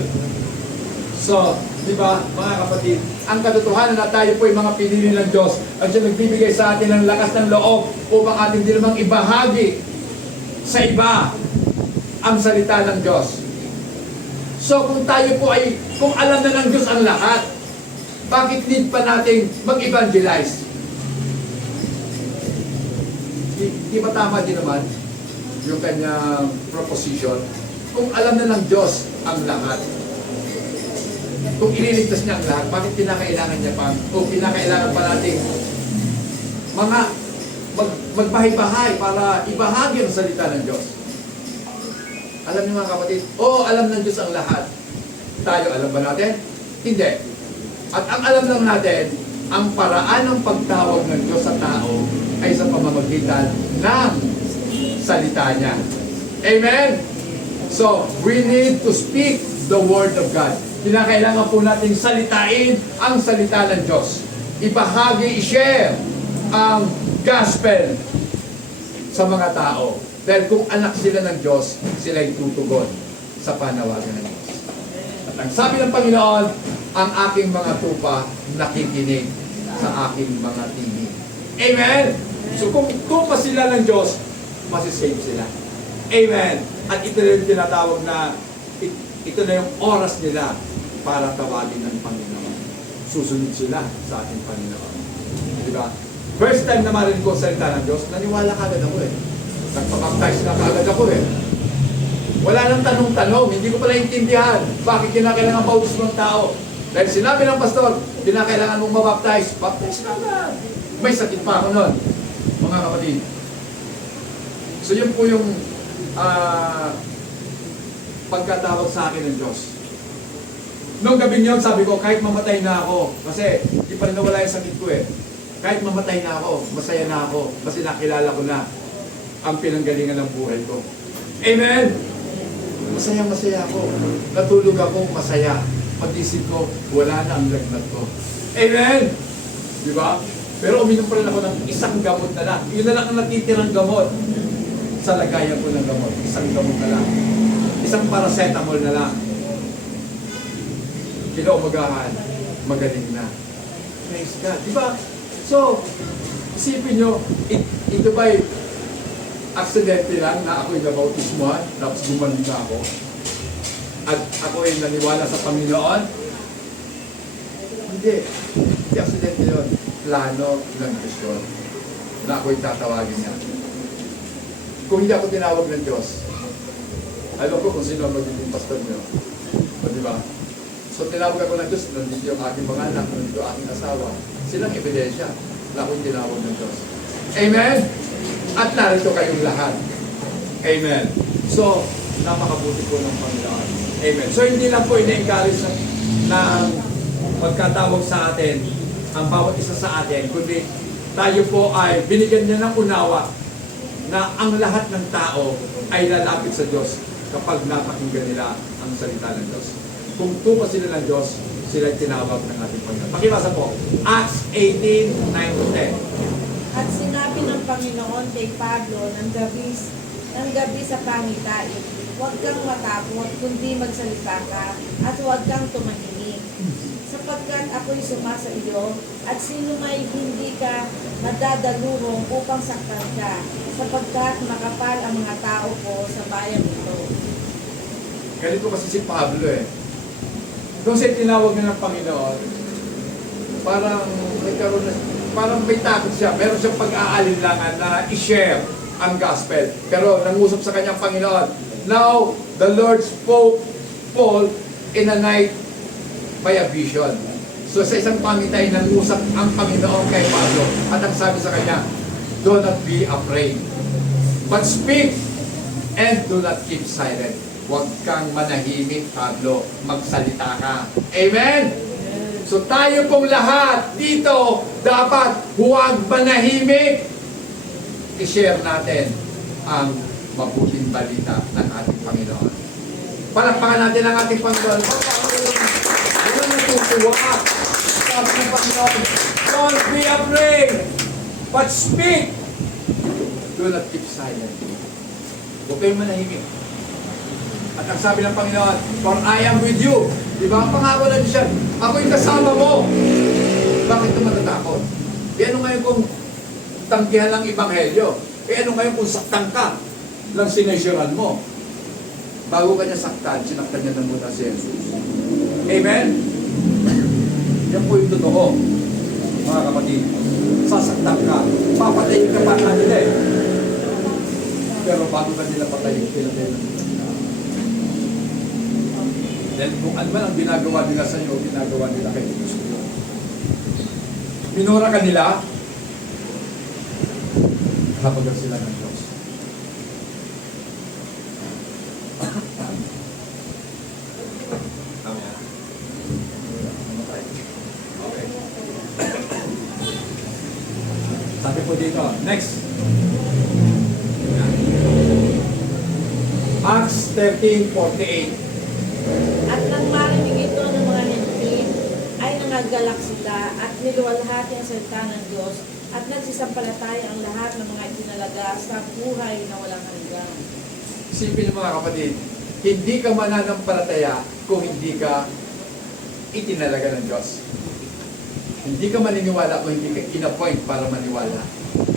So, di ba, mga kapatid, ang katotohanan na tayo po ay mga pinili ng Diyos at siya nagbibigay sa atin ng lakas ng loob upang ating din namang ibahagi sa iba ang salita ng Diyos. So, kung tayo po ay, kung alam na ng Diyos ang lahat, bakit need pa nating mag-evangelize? Di ba tama din naman yung kanyang proposition? Kung alam na ng Diyos ang lahat, kung ililigtas niya ang lahat, bakit pinakailangan niya pa o pinakailangan pa nating magbahay-bahay para ibahagi ang salita ng Diyos? Alam niyo mga kapatid, alam ng Diyos ang lahat. Tayo, alam ba natin? Hindi. At ang alam lang natin, ang paraan ng pagtawag ng Diyos sa tao ay sa pamamagitan ng salita niya. Amen? So, we need to speak the Word of God. Kinakailangan po natin salitain ang salita ng Diyos. Ibahagi, i-share ang gospel sa mga tao. Dahil kung anak sila ng Diyos, sila ay tutugon sa panawagan ng Diyos. At ang sabi ng Panginoon, ang aking mga tupa nakikinig sa aking mga tinig. Amen? So kung pa sila ng Diyos, masisave sila. Amen? At ito na yung tinatawag na, ito na yung oras nila para tawagin ng Panginoon. Susunod sila sa ating Panginoon. Diba? First time na marinig ko salita ng Diyos, naniwala ka agad ako eh. Nagpapaptize na kaagad ako eh. Wala nang tanong-tanong, hindi ko pala intindihan bakit kinakailangan bautismo ng tao. Dahil sinabi ng pastor, kinakailangan mong mabaptize, baptize na agad. May sakit pa ako nun, mga kapatid. So yun po yung pagkatawag sa akin ng Diyos. Noong gabi yun, sabi ko, kahit mamatay na ako, kasi di pa rin nawala yung sakit ko eh. Kahit mamatay na ako, masaya na ako, kasi nakilala ko na ang pinanggalingan ng buhay ko. Amen? Masaya ako. Natulog ako, masaya. Pag-isip ko, wala na ang lagnat ko. Amen? Di ba? Pero uminom pa rin ako ng isang gamot na lang. Yun na lang ang natitirang gamot sa lagayan ko ng gamot. Isang gamot na lang. Isang paracetamol na lang. Kinaumagahan, magaling na. Praise God. Di ba? So, isipin nyo, ito ba'y aksidente lang na ako'y nabautismuhan, tapos gumaling na ako, at ako'y naniwala sa Panginoon? Hindi. Hindi aksidente yun. Plano ng Diyos yun, na ako'y tatawagin niya. Kung hindi ako tinawag ng Diyos, alam ko kung sino ang magiging pastor niyo. O, di ba? So, tinawag ako ng Diyos, nandito yung aking mga anak, nandito yung aking asawa. Silang ebidensya na ako'y tinawag ng Diyos. Amen? At narito kayong lahat. Amen. So, napakabuti po ng Panginoon. Amen. So, hindi lang po ina-encourage na magkatawag sa atin ang bawat isa sa atin, kundi tayo po ay binigyan niya ng unawa na ang lahat ng tao ay lalapit sa Diyos kapag napakinggan nila ang salita ng Diyos. Kung tupa sila ng Diyos, sila ay tinawag ng ating Panginoon. Pakibasa po, Acts 18:9-10. At sinabi ng Panginoon kay Pablo ng gabi sa pangitain, huwag kang matakot, kundi magsalita ka, at huwag kang tumahimik. Sapagkat ako'y sumasa iyo, at sino may hindi ka madadalurong upang saktan ka, sapagkat makapal ang mga tao ko sa bayan ito. Ganito kasi si Pablo eh. Kung siya tinawag na ng Panginoon, parang may takot siya. Meron siyang pag-aalinlangan na i-share ang gospel. Pero nangusap sa kanyang Panginoon. Now, the Lord spoke Paul in a night by a vision. So sa isang pamitay, nangusap ang Panginoon kay Pablo. At ang sabi sa kanya, do not be afraid. But speak and do not keep silent. Huwag kang manahimik, Pablo. Magsalita ka. Amen? So tayo pong lahat dito, dapat huwag manahimik. I-share natin ang mabuting balita ng ating Panginoon. Palakpakan natin ang ating Panginoon. Ano natutuwa? Sabi ng Panginoon, don't be afraid, but speak. Do not keep silent. Huwag kayong manahimik. At ang sabi ng Panginoon, for I am with you. Diba? Ang pangako na siya, ako'y kasama mo. Bakit ka matatakot? E ano ngayon kung tanggihan ng Ebanghelyo? E ano ngayon kung saktan ka ng sinasyaran mo? Bago ka niya saktan, sinaktan niya na muna si Jesus. Amen? Yan po yung totoo, mga kapatid. Sasaktan ka, papatayin ka pa nila eh. Pero bago ka nila patayin, pinatay na. Dahil kung ano man ang ginagawa nila sa iyo, ginagawa nila kay Kristo. Minura ka nila, hapagan sila ng Diyos. Okay. Sabi po dito, next. Acts 13:48. At nang marinig ito ng mga hentil, ay nangagalak sila at niluwalhati ang salita ng Diyos at nagsisampalataya ang lahat ng mga itinalaga sa buhay na walang hanggan. Isipin niyo mga kapatid, hindi ka mananampalataya kung hindi ka itinalaga ng Diyos. Hindi ka maniniwala kung hindi ka in-appoint para maniwala.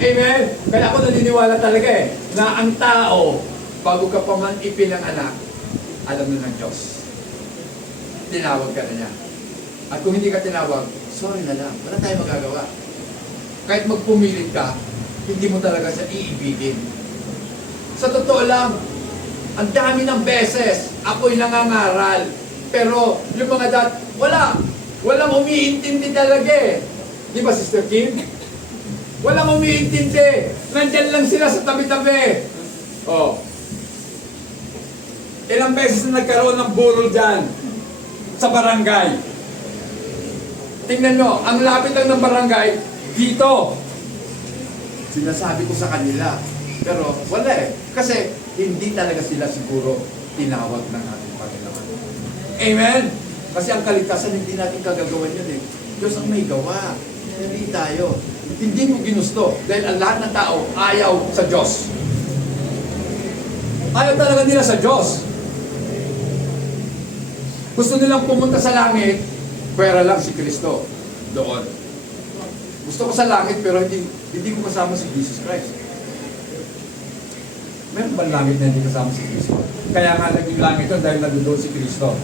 Amen? Kaya ako naniniwala talaga na ang tao, bago ka pa man ipinanganak, alam na ng Diyos. Tinawag ka na niya. At kung hindi ka tinawag, sorry na lang, wala tayong magagawa. Kahit magpumilit ka, hindi mo talaga siya iibigin. Sa totoo lang, ang dami ng beses, ako'y nangangaral. Pero yung mga walang umiintindi talaga eh. Di ba, Sister Kim? Walang umiintindi. Nandyan lang sila sa tabi-tabi. Oh. Ilang beses na nagkaroon ng burol dyan sa barangay. Tingnan nyo, ang lapit lang ng barangay, dito. Sinasabi ko sa kanila. Pero wala eh. Kasi hindi talaga sila siguro tinawag ng ating Panginoon. Amen? Kasi ang kaligtasan, hindi natin kagagawan yun eh. Diyos ang may gawa. Hindi tayo. Hindi mo ginusto. Dahil ang lahat ng tao ayaw sa Diyos. Ayaw talaga nila sa Diyos. Gusto nilang pumunta sa langit, pwera lang si Kristo doon. Gusto ko sa langit pero hindi ko kasama si Jesus Christ. Meron ba langit na hindi kasama si Kristo? Kaya nga naging langit yun dahil nandoon si Kristo.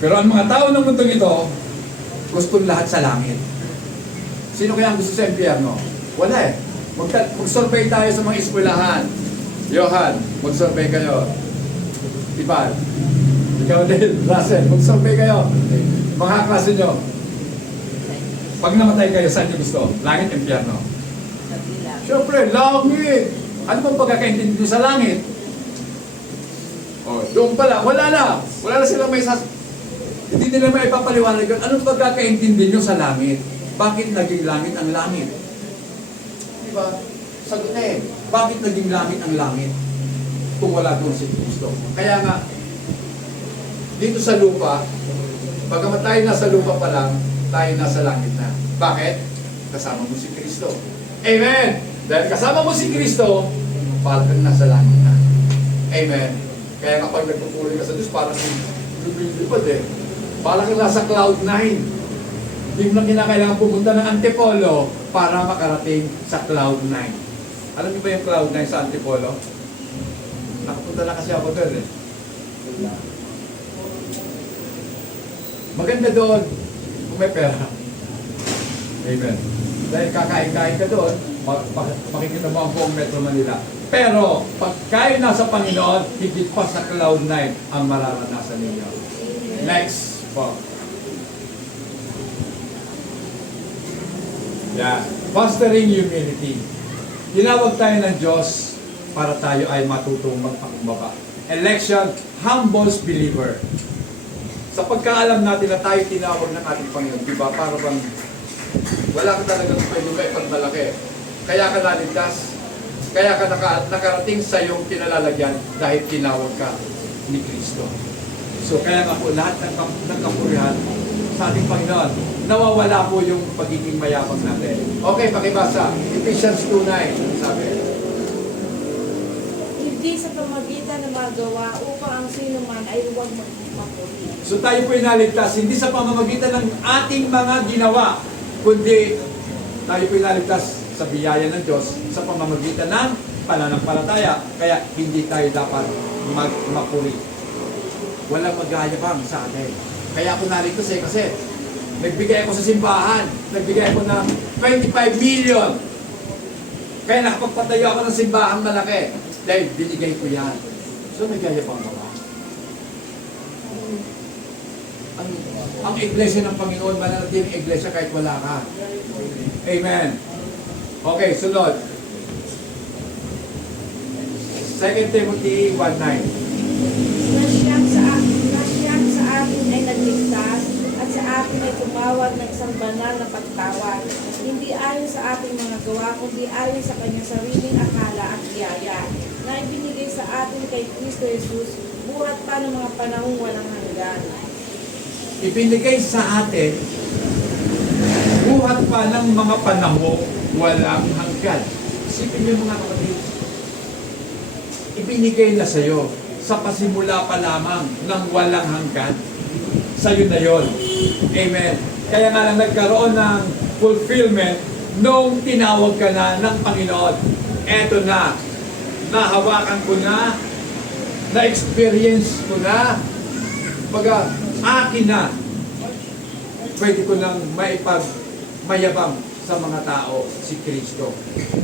Pero ang mga tao ng mundo ito, gusto lahat sa langit. Sino kaya ang gusto sa impyerno? Wala eh. Mag-survey tayo sa mga eskwelahan. Johan, mag-survey kayo. Ivan, ikaw din, Russell, mag-survey kayo. Mga klase nyo. Pag namatay kayo, saan nyo gusto? Langit, impyerno? Siyempre, langit. Ano bang pagkakaintindi nyo sa langit? Oh, doon pala, wala na. Wala na silang may hindi nila may ipapaliwanag yun. Anong pagkakaintindi nyo sa langit? Bakit naging langit ang langit? Diba? Sagot na eh. Bakit naging langit ang langit? Kung wala doon si Kristo. Kaya nga, dito sa lupa, pagkamat tayo nasa lupa pa lang, tayo nasa langit na. Bakit? Kasama mo si Kristo. Amen! Dahil kasama mo si Kristo, parang kang nasa langit na. Amen! Kaya kapag nagpupuri ka sa Diyos, parang lumilipad eh. Parang kang nasa cloud 9. Hindi mo na kinakailangan pumunta ng Antipolo para makarating sa cloud 9. Alam niyo ba yung cloud 9 sa Antipolo? Nakapunta na kasi ako doon eh. Maganda doon kung may pera. Amen. Dahil kakain-kain ka doon, makikita mo ang buong Metro Manila. Pero, pagkain nasa Panginoon, higit pa sa cloud 9 ang mararanasan ninyo. Next po. Yeah. Fostering humility. Tinawag tayo ng Diyos para tayo ay matutong magpakumbaba. Election humbles believer. Sa pagkaalam natin na tayo tinawag ng ating Panginoon, di ba? Para bang wala ka talagang pwede ba ipagmalaki. Kaya ka naligtas, kaya ka nakarating sa iyong kinalalagyan dahil tinawag ka ni Kristo. So kaya nga po lahat ng kapurihan sa ating Panginoon, nawawala po yung pagiging mayabang natin. Okay, pakibasa. Ephesians 2:9. Ano sabi? Hindi sa pamagitan ng mga gawa upang ang sino man ay huwag magpapuri. So tayo po inaligtas, hindi sa pamamagitan ng ating mga ginawa, kundi tayo po inaligtas sa biyaya ng Diyos sa pamamagitan ng pananampalataya. Kaya hindi tayo dapat magmapuri. Walang magyayabang sa atin. Kaya ako naligtas kasi nagbigay ako sa simbahan. Nagbigay ako ng 25 million. Kaya nakapagpatayo ako ng simbahan malaki. Dahil binigay ko yan. So nagyayabang ka ba? Ang iglesia ng Panginoon, mananatiling iglesia kahit wala ka. Amen. Okay, sunod. 2 Timothy 1:9. Na siyang sa atin ay nagligtas at sa atin ay tumawag ng isang banal na pagtawag. Hindi ayon sa ating mga gawa, kundi ayon sa kanyang sariling akala at biyaya na ibinigay sa atin kay Kristo Jesus buhat pa ng mga panahong walang hanggan. Ibinigay sa atin buhat pa ng mga panahon walang hanggan. Isipin niyo mga kapatid, ibinigay na sa iyo sa pasimula pa lamang ng walang hanggan. Sa iyo na yon. Amen. Kaya nga lang nagkaroon ng fulfillment nung tinawag ka na ng Panginoon. Eto na, nahawakan ko na, na-experience ko na, baga, akin na, pwede ko nang mayabang sa mga tao si Kristo.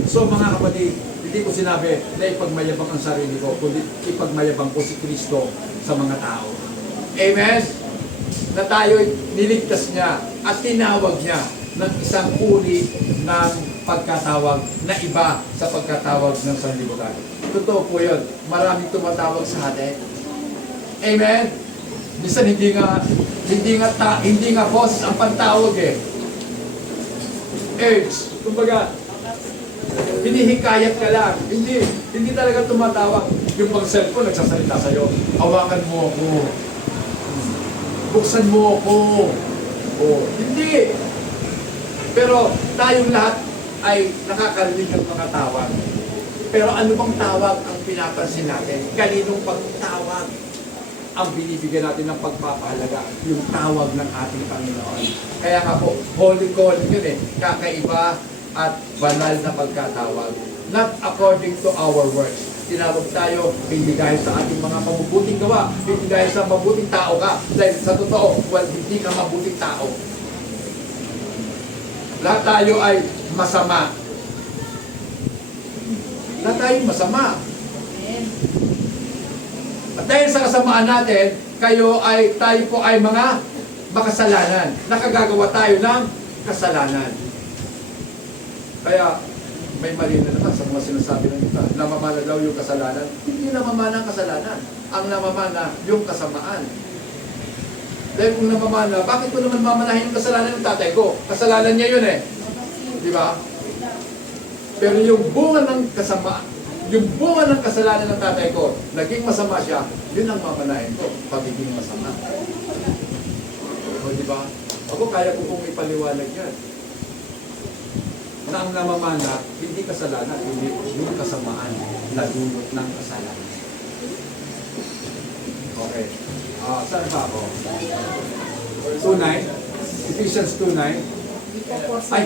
So mga kapatid, hindi ko sinabi na ipagmayabang ang sarili ko, kundi ipagmayabang ko si Kristo sa mga tao. Amen? Na tayo'y niligtas niya at tinawag niya ng isang uri ng pagkatawag na iba sa pagkatawag ng sanlibutan. Totoo po yun. Maraming tumatawag sa atin. Amen? Minsan hindi nga boss ang pantawag eh. Urge. Kumbaga, hinihikayat ka lang. Hindi talaga tumatawag. Yung pang cellphone nagsasalita sa'yo. Hawakan mo ako. Buksan mo ako. Oh, hindi. Pero tayong lahat ay nakakarinig ng mga tawag. Pero ano bang tawag ang pinapansin natin? Kaninong pagtawag ang binibigyan natin ng pagpapahalaga? Yung tawag ng ating Panginoon. Kaya nga po, holy calling yun eh. Kakaiba at banal na pagkatawag. Not according to our works. Tinawag tayo, hindi dahil sa ating mga mabubuting gawa, hindi dahil sa mabuting tao ka. Dahil sa totoo, hindi ka mabuting tao. Lahat tayo ay masama. Lahat tayo masama. At dahil sa kasamaan natin, tayo po ay mga makasalanan. Nakagagawa tayo ng kasalanan. Kaya, may mali na naman sa mga sinasabi ng iba. Namamana daw yung kasalanan. Hindi namamana ang kasalanan. Ang namamana yung kasamaan. Dahil kung namamana, bakit ko naman mamanahin yung kasalanan ng tatay ko? Kasalanan niya yun eh. Di ba? Pero yung bunga ng kasalanan ng tatay ko, naging masama siya, yun ang mamanahin ko, pagiging masama. O di ba? Ako kaya ko pong ipaliwanag yan. Na ang namamana, hindi kasalanan, hindi yung kasamaan na dulot ng kasalanan. Okay. Saan pa ako? 2:9. Ephesians 2:9. Ay!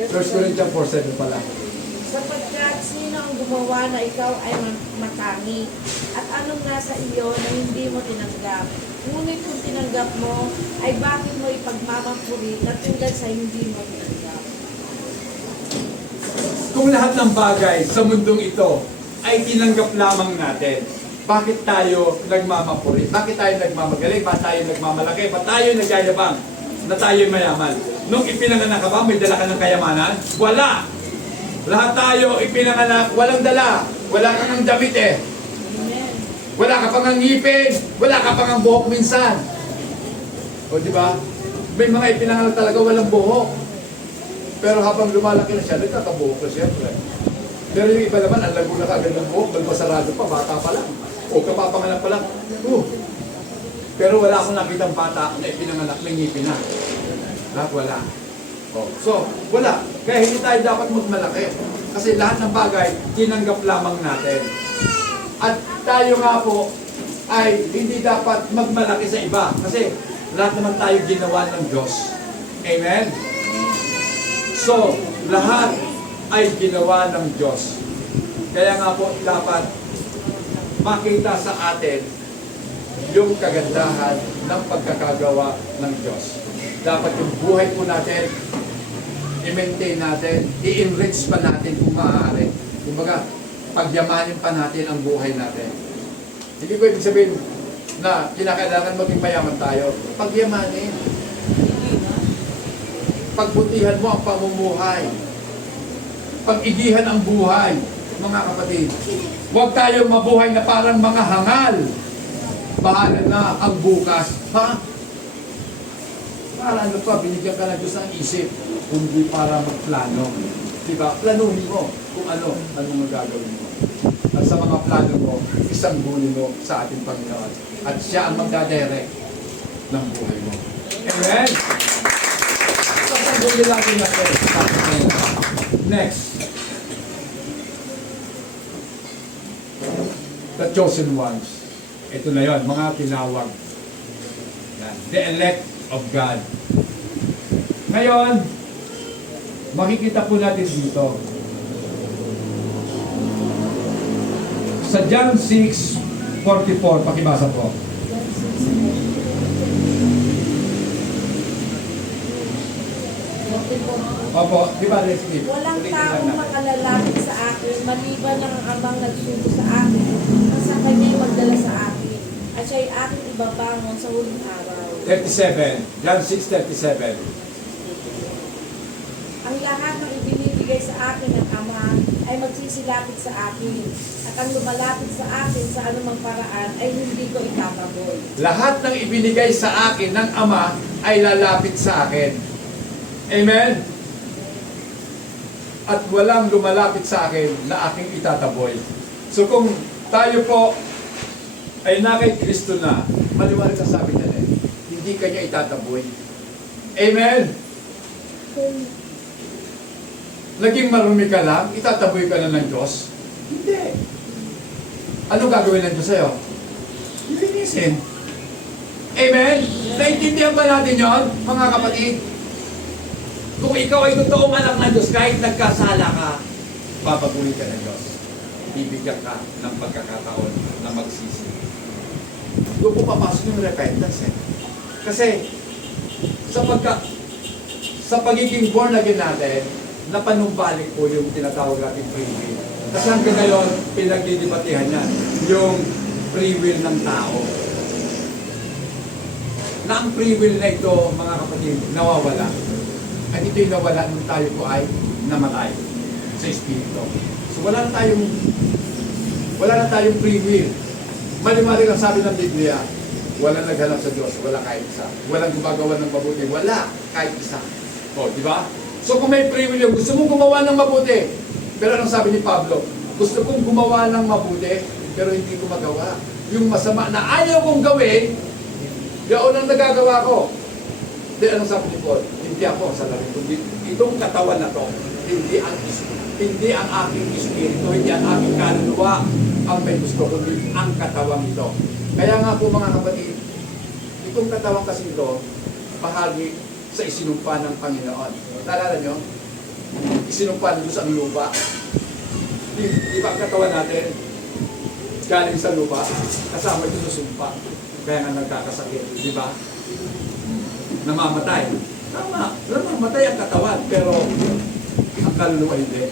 1 Corinthians 4:7 pala. Sapagkat sino ang gumawa na ikaw ay matangi at anong nasa iyo na hindi mo tinanggap. Ngunit kung tinanggap mo, ay bakit mo ipagmamapuri na tulad sa hindi mo tinanggap. Kung lahat ng bagay sa mundong ito ay tinanggap lamang natin, bakit tayo nagmamapuri? Bakit tayo nagmamagaling? Bakit tayo nagmamalaki? Bakit tayo nagyayabang na tayo mayaman? Nung ipinanganak ka ba, may dala ka ng kayamanan? Wala! Lahat tayo ipinanganak, walang dala. Wala kang ang damit eh. Amen. Wala ka pang ang ngipin. Wala ka pang ang buhok minsan. O di ba? May mga ipinangalan talaga walang buhok. Pero habang lumalaki na siya, nagkakabuhok na siyempre. Pero yung iba naman, ang lago na kagad ng buhok, balbasarado pa, bata pa lang. O kapapangalan pa lang. Pero wala akong nakitang bata na ipinanganak ng ngipin na. Wala. So, wala. Kaya hindi tayo dapat magmalaki. Kasi lahat ng bagay, tinanggap lamang natin. At tayo nga po, ay hindi dapat magmalaki sa iba. Kasi lahat naman tayo ginawa ng Diyos. Amen? So, lahat ay ginawa ng Diyos. Kaya nga po, dapat makita sa atin yung kagandahan ng pagkakagawa ng Diyos. Dapat yung buhay po natin, i-maintain natin, i-enrich pa natin kung maaari. Kumbaga, pagyamanin pa natin ang buhay natin. Hindi ko ibig sabihin na kinakailangan maging mayaman tayo. Pagyamanin. Pagbutihan mo ang pamumuhay. Pag-igihan ang buhay, mga kapatid. Huwag tayong mabuhay na parang mga hangal. Bahala na ang bukas. Ha? Para ano pa, binigyan ka ng Diyos ng isip, kundi para magplano. Diba? Planuhin mo kung ano magagawin mo. At sa mga plano mo, isang bunin mo sa ating Panginoon. At siya ang magdadirect ng buhay mo. Amen? Isang bunin lang din natin. Next. The chosen ones. Ito na yon, mga tinawag. Yan. The elect of God. Ngayon, makikita po natin dito. Sa John 6:44, pakibasa po. Opo, di ba, Leslie? Walang taong makalalapit sa akin, maliban ang amang nagsugo sa akin, ang sa kanya'y magdala sa akin, at siya'y aking ibabangon sa huling araw. 37. John 6:37. Ang lahat ng ibinibigay sa akin ng Ama ay magsisilapit sa akin, at ang lumalapit sa akin sa anumang paraan ay hindi ko itataboy. Lahat ng ibinigay sa akin ng Ama ay lalapit sa akin. Amen? At walang lumalapit sa akin na aking itataboy. So kung tayo po ay na kay Kristo na, maliwanag sa sabi niya eh, hindi kanya itataboy. Amen? Naging marumi ka lang, itataboy ka na ng Diyos? Hindi. Ano gagawin ng Diyos sa'yo? Lilinisin. Amen? Naintindihan ba natin yon, mga kapatid? Kung ikaw ay totoong anak ng Diyos, kahit nagkasala ka, papaguli ka ng Diyos. Bibigyan ka ng pagkakataon na magsisi. Doon po papasok yung repentance eh. Kasi, sa pagiging born again natin, napanumbalik po yung tinatawag natin free will. Kasi hanggang ngayon, pinagdidibatehan niya yung free will ng tao. Na ang free will na ito, mga kapatid, nawawala. At ito yung nawala nung tayo po ay namatay sa Espiritu. So wala na tayong free will. Malimalig ang sabi ng Biblia, walang naghanap sa Diyos, wala kahit isa. Walang gumagawa ng mabuti, wala kahit isa. O, di ba? So kung may free will yung gusto mong gumawa ng mabuti, pero anong sabi ni Pablo? Gusto kong gumawa ng mabuti, pero hindi ko magawa. Yung masama na ayaw kong gawin, yun ang nagagawa ko. Then anong sabi ni Paul? Hindi ako sa langit, kundi itong katawan na to, hindi ang aking espiritu, hindi ang aking kaluluwa ang may gusto, kundi ang katawan ito. Kaya nga po mga kapatid, itong katawan kasi ito, bahagi sa isinumpa ng Panginoon. Naalala nyo? Isinumpa ng Diyos ang lupa. Di ba ang katawan natin galing sa lupa, kasama ito sa sumpa. Kaya nga nagkakasakit, di ba? Namamatay. Tama, namamatay ang katawan, pero ang kaluluwa hindi.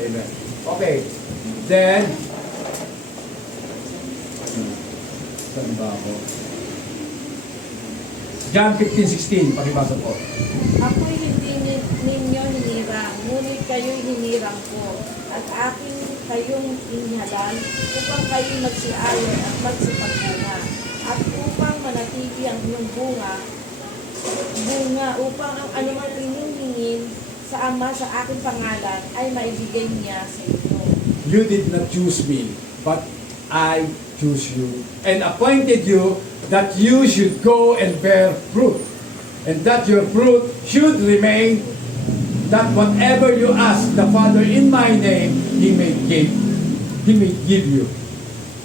Amen. Okay. Then, saan ba ako? John 15:16, pakibasa po. Ako'y hindi ninyo hinirang, ngunit kayo'y hinirang ko, at aking kayong inihalan upang kayo magsiayon at magsipagbunga at upang manatili ang inyong bunga upang ang anumang inyong hingin sa Ama sa aking pangalan ay maibigay niya sa inyo. You did not choose me, but I choose you and appointed you that you should go and bear fruit, and that your fruit should remain, that whatever you ask the Father in my name, He may give you.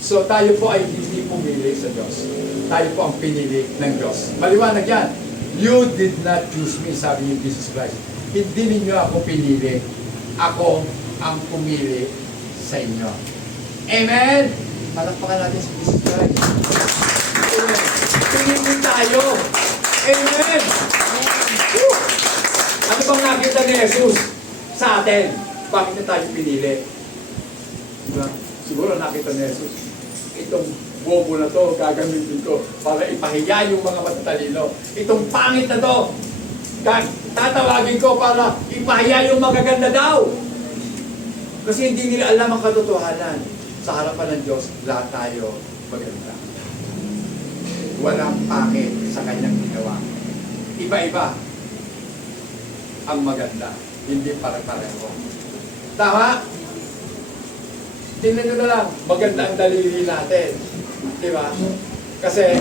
So tayo po ay hindi pumili sa Diyos. Tayo po ang pinili ng Diyos. Maliwanag yan. You did not choose me, sabi ni Jesus Christ. Hindi ninyo ako pinili. Ako ang pumili sa inyo. Amen? Palakpakan natin si Jesus Christ. Amen. Pinili tayo. Amen. Woo! Ano bang nakita ni Jesus sa atin? Bakit na tayo pinili? Diba? Siguro nakita ni Jesus, itong bobo na to, gagamitin ko para ipahiya yung mga matatalino. Itong pangit na to, tatawagin ko para ipahiya yung magaganda daw. Kasi hindi nila alam ang katotohanan. Sa harapan ng Diyos, lahat tayo maganda. Walang pangit sa kanyang ginawa. Iba-iba ang maganda, hindi pare-pareho. Tama? Tingnan nyo na lang, maganda ang daliri natin. Di ba? Kasi,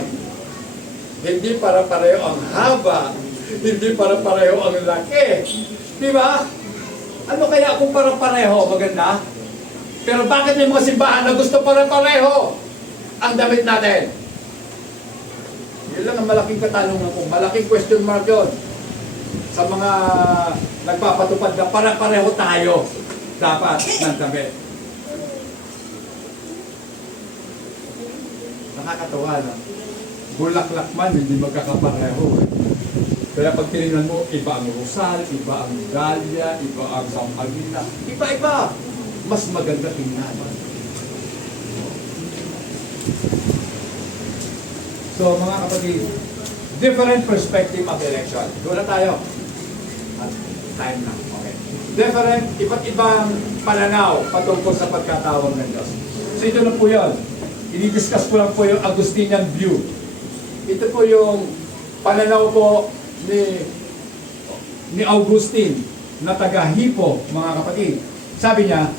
hindi para-pareho ang haba, hindi para-pareho ang laki. Di ba? Ano kaya kung para-pareho, maganda? Pero bakit may mga simbahan na gusto para-pareho ang damit natin? Yun lang ang malaking katanungan ko, malaking question mark yun. Sa mga nagpapatupad na para-pareho tayo dapat ng damit. Nakakatawa, no? Bulaklak man, hindi magkakapareho. Kaya pag tinignan mo, iba ang rosal, iba ang dahlia, iba ang sampagina. Iba-iba. Mas maganda tingnan. So, mga kapatid, different perspective of election. Doon na tayo. At time na. Okay. Different, iba't ibang pananaw patungkol sa pagkatawag ng Diyos. So, ito na po yun. I-discuss ko lang po yung Augustinian view. Ito po yung pananaw po ni Augustine na taga-Hippo, mga kapatid. Sabi niya,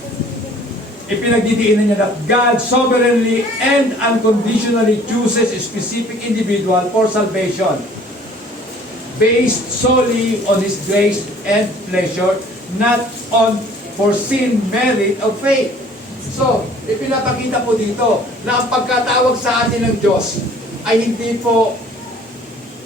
ipinagdidiinan niya that God sovereignly and unconditionally chooses a specific individual for salvation based solely on His grace and pleasure, not on foreseen merit of faith. So, ipinapakita po dito na ang pagkatawag sa atin ng Diyos ay hindi po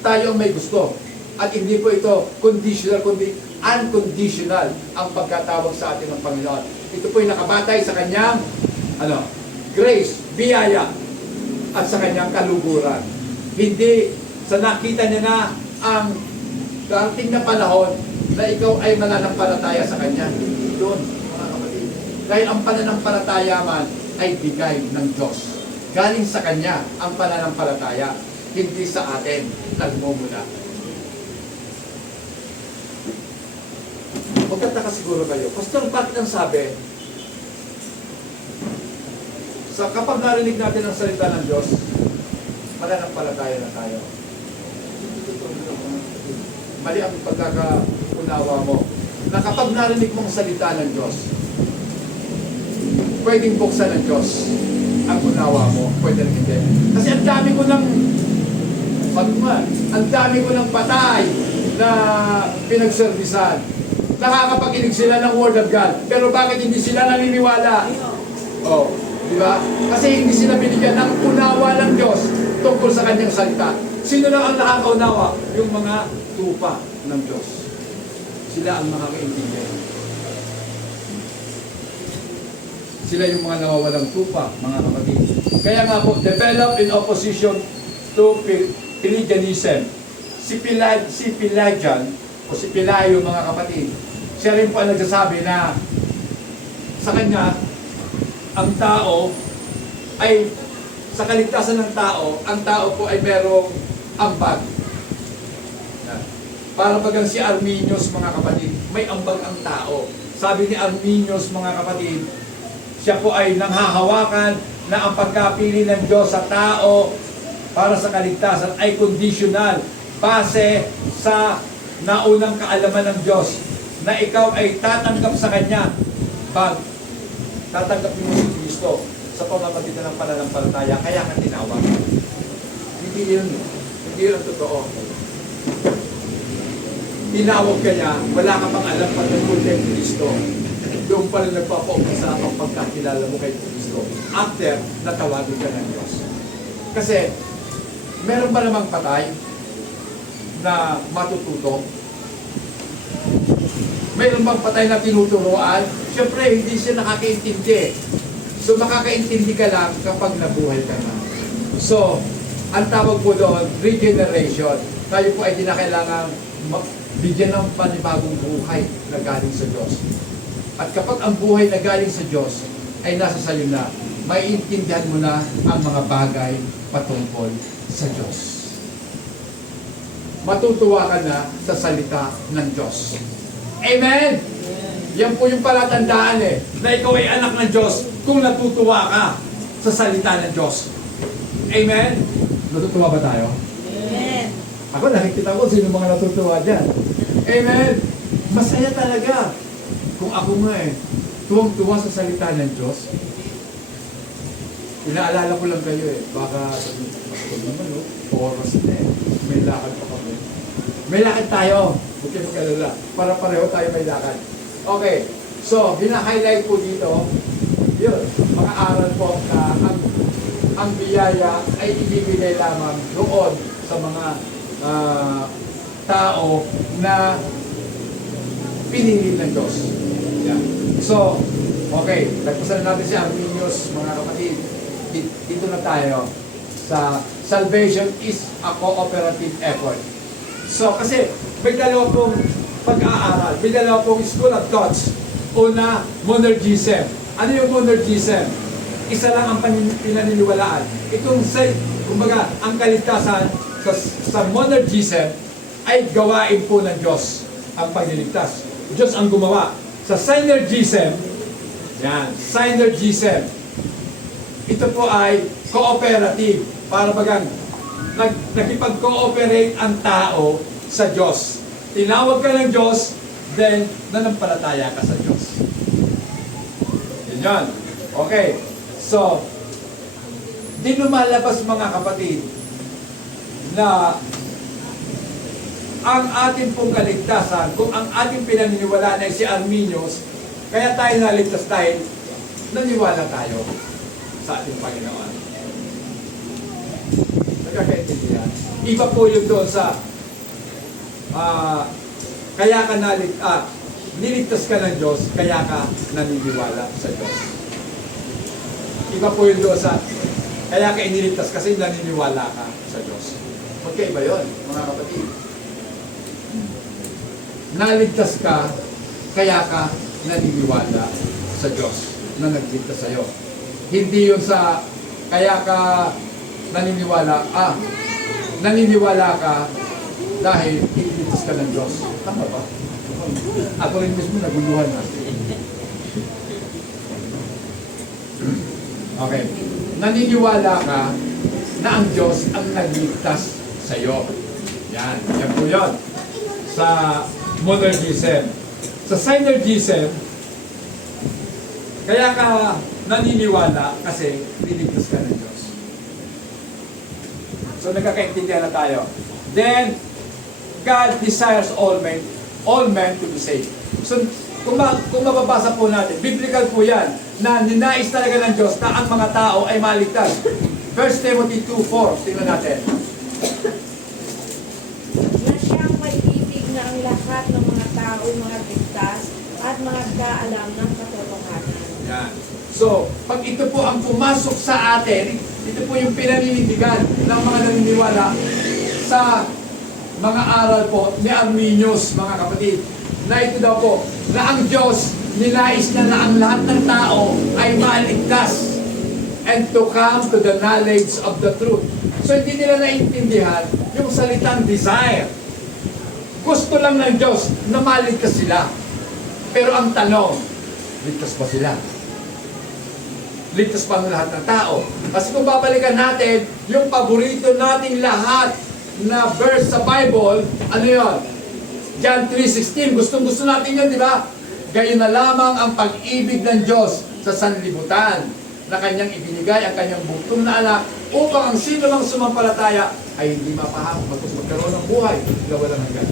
tayo ang may gusto. At hindi po ito conditional, kundi unconditional ang pagkatawag sa atin ng Panginoon. Ito po yung nakabatay sa kanyang grace, biyaya, at sa kanyang kaluguran. Hindi sa nakita niya na ang darating na panahon na ikaw ay mananampalataya sa kanya. Doon, mga kapatid. Dahil ang pananampalataya man ay bigay ng Diyos. Galing sa kanya ang pananampalataya, hindi sa atin nagmumula. Magtataka siguro kayo, Pastor, bakit ang sabi? Kapag narinig natin ang salita ng Diyos, mananampalataya na tayo. Mali ang pagkakaunawa mo. Na kapag narinig mong salita ng Diyos, pwedeng buksan ng Diyos ang unawa mo, pwede rin hindi. Kasi ang dami ko ng ang dami ko ng patay na pinagservisan. Nakakapakinig sila ng Word of God. Pero bakit hindi sila naniniwala? Oh, di ba? Kasi hindi sila binigyan ng unawa ng Diyos tungkol sa kanyang salita. Sino lang ang nakakaunawa? Yung mga tupa ng Diyos. Sila ang makakaintindihan. Sila yung mga nawawalang tupa, mga kapatid. Kaya nga po, develop in opposition to Pelagianism. Si Pelagian, o si Pelayo, mga kapatid, siya rin po ang nagsasabi na sa kanya, ang tao ay, sa kaligtasan ng tao, ang tao po ay merong ambag. Para bagang si Arminius, mga kapatid, may ambag ang tao. Sabi ni Arminius, mga kapatid, Siya po ay nanghahawakan na ang pagkapili ng Diyos sa tao para sa kaligtasan ay conditional base sa naunang kaalaman ng Diyos na ikaw ay tatanggap sa Kanya pag tatanggapin mo si Kristo sa pamamagitan ng pananampalataya, kaya ka tinawag. Hindi yun ang totoo. Tinawag ka niya, wala ka pang alam patungkol kay Kristo. Doon pa rin nagpapaumpisa ang pagkakilala mo kay Kristo after natawagin ka ng Diyos. Kasi, meron ba namang patay na matututo? Mayroon bang patay na tinuturuan? Siyempre, hindi siya nakakaintindi. So, makakaintindi ka lang kapag nabuhay ka na. So, ang tawag po doon, regeneration. Tayo po ay kinakailangan bigyan ng panibagong buhay na galing sa Diyos. At kapag ang buhay na galing sa Diyos ay nasa sayo na, maiintindihan mo na ang mga bagay patungkol sa Diyos. Matutuwa ka na sa salita ng Diyos. Amen! Yan po yung palatandaan na ikaw ay anak ng Diyos kung natutuwa ka sa salita ng Diyos. Amen? Natutuwa ba tayo? Amen. Ako nakikita ko sino mga natutuwa dyan. Amen? Masaya talaga. Kung ako nga tuwang-tuwa sa salita ng Diyos, inaalala ko lang kayo baka sabihin, "Pastor naman oras na may lakad pa kami." May lakad tayo. Huwag kayo mag-alala. Para pareho tayo may lakad. Okay. So, hina-highlight po dito, yun, mga aral po na ang biyaya ay ibibigay lamang doon sa mga tao na pinili ng Diyos. Yan. So, okay. Nagpasalan natin si Arminius, mga kapatid. Dito na tayo sa salvation is a cooperative effort. So, kasi may dalawa pong pag-aaral, may dalawa pong school of thoughts. Una, monergism. Ano yung monergism? Isa lang ang pinaniniwalaan. Itong kumbaga, ang kaligtasan sa monergism ay gawain po ng Diyos ang pagliligtas. Diyos ang gumawa. Sa synergism, yan, synergism, ito po ay cooperative. Para bagang nakipag-cooperate ang tao sa Diyos. Tinawag ka ng Diyos, then nanampalataya ka sa Diyos. Yun yan. Okay. So, di lumalabas mga kapatid na ang ating pong kaligtasan, kung ang ating pinaniniwalaan ay si Arminius, kaya tayo naligtas dahil naniwala tayo sa ating Panginoon. Nagkakaintindihan. Iba po yung doon sa kaya ka niligtas ka ng Diyos, kaya ka naniniwala sa Diyos. Iba po yung doon sa kaya ka iniligtas kasi naniniwala ka sa Diyos. Magkaiba yun, mga kapatid. Naligtas ka, kaya ka naniniwala sa Diyos na nagligtas sa'yo. Hindi yun sa kaya ka naniniwala ka dahil iniligtas ka ng Diyos. Tama ba? Ako rin mismo naguluhan na. Okay. Naniniwala ka na ang Diyos ang nagligtas sa'yo. Yan. Yan po yun. Sa monergism. Sa synergism, kaya ka naniniwala kasi niligtas ka ng Diyos. So nagkakaintindihan na tayo. Then, God desires all men to be saved. So, kung mababasa po natin, biblical po yan, na ninais talaga ng Diyos na ang mga tao ay maligtas. 1 Timothy 2:4, tingnan natin. Na siyang may ibig na ang lahat ng mga tao ay mga ligtas at mga kaalam ng katotohanan. Yan. So, pag ito po ang pumasok sa atin, ito po yung pinaninindigan ng mga naniniwala sa mga aral po ni Arminius, mga kapatid, na ito daw po, na ang Diyos, ninais niya na ang lahat ng tao ay maligtas and to come to the knowledge of the truth. So, hindi nila naintindihan yung salitang desire. Gusto lang ng Diyos na maligtas sila. Pero ang tanong, ligtas ba sila? ligtas pa ng lahat ng tao. Kasi kung babalikan natin, yung paborito nating lahat na verse sa Bible, ano yun? John 3:16, gustong-gusto natin yun, di ba? Gayon na lamang ang pag-ibig ng Diyos sa sanlibutan na kanyang ibinigay ang kanyang bugtong na anak upang ang sino mang sumampalataya ay hindi mapahamak, magkaroon ng buhay na walang hanggan.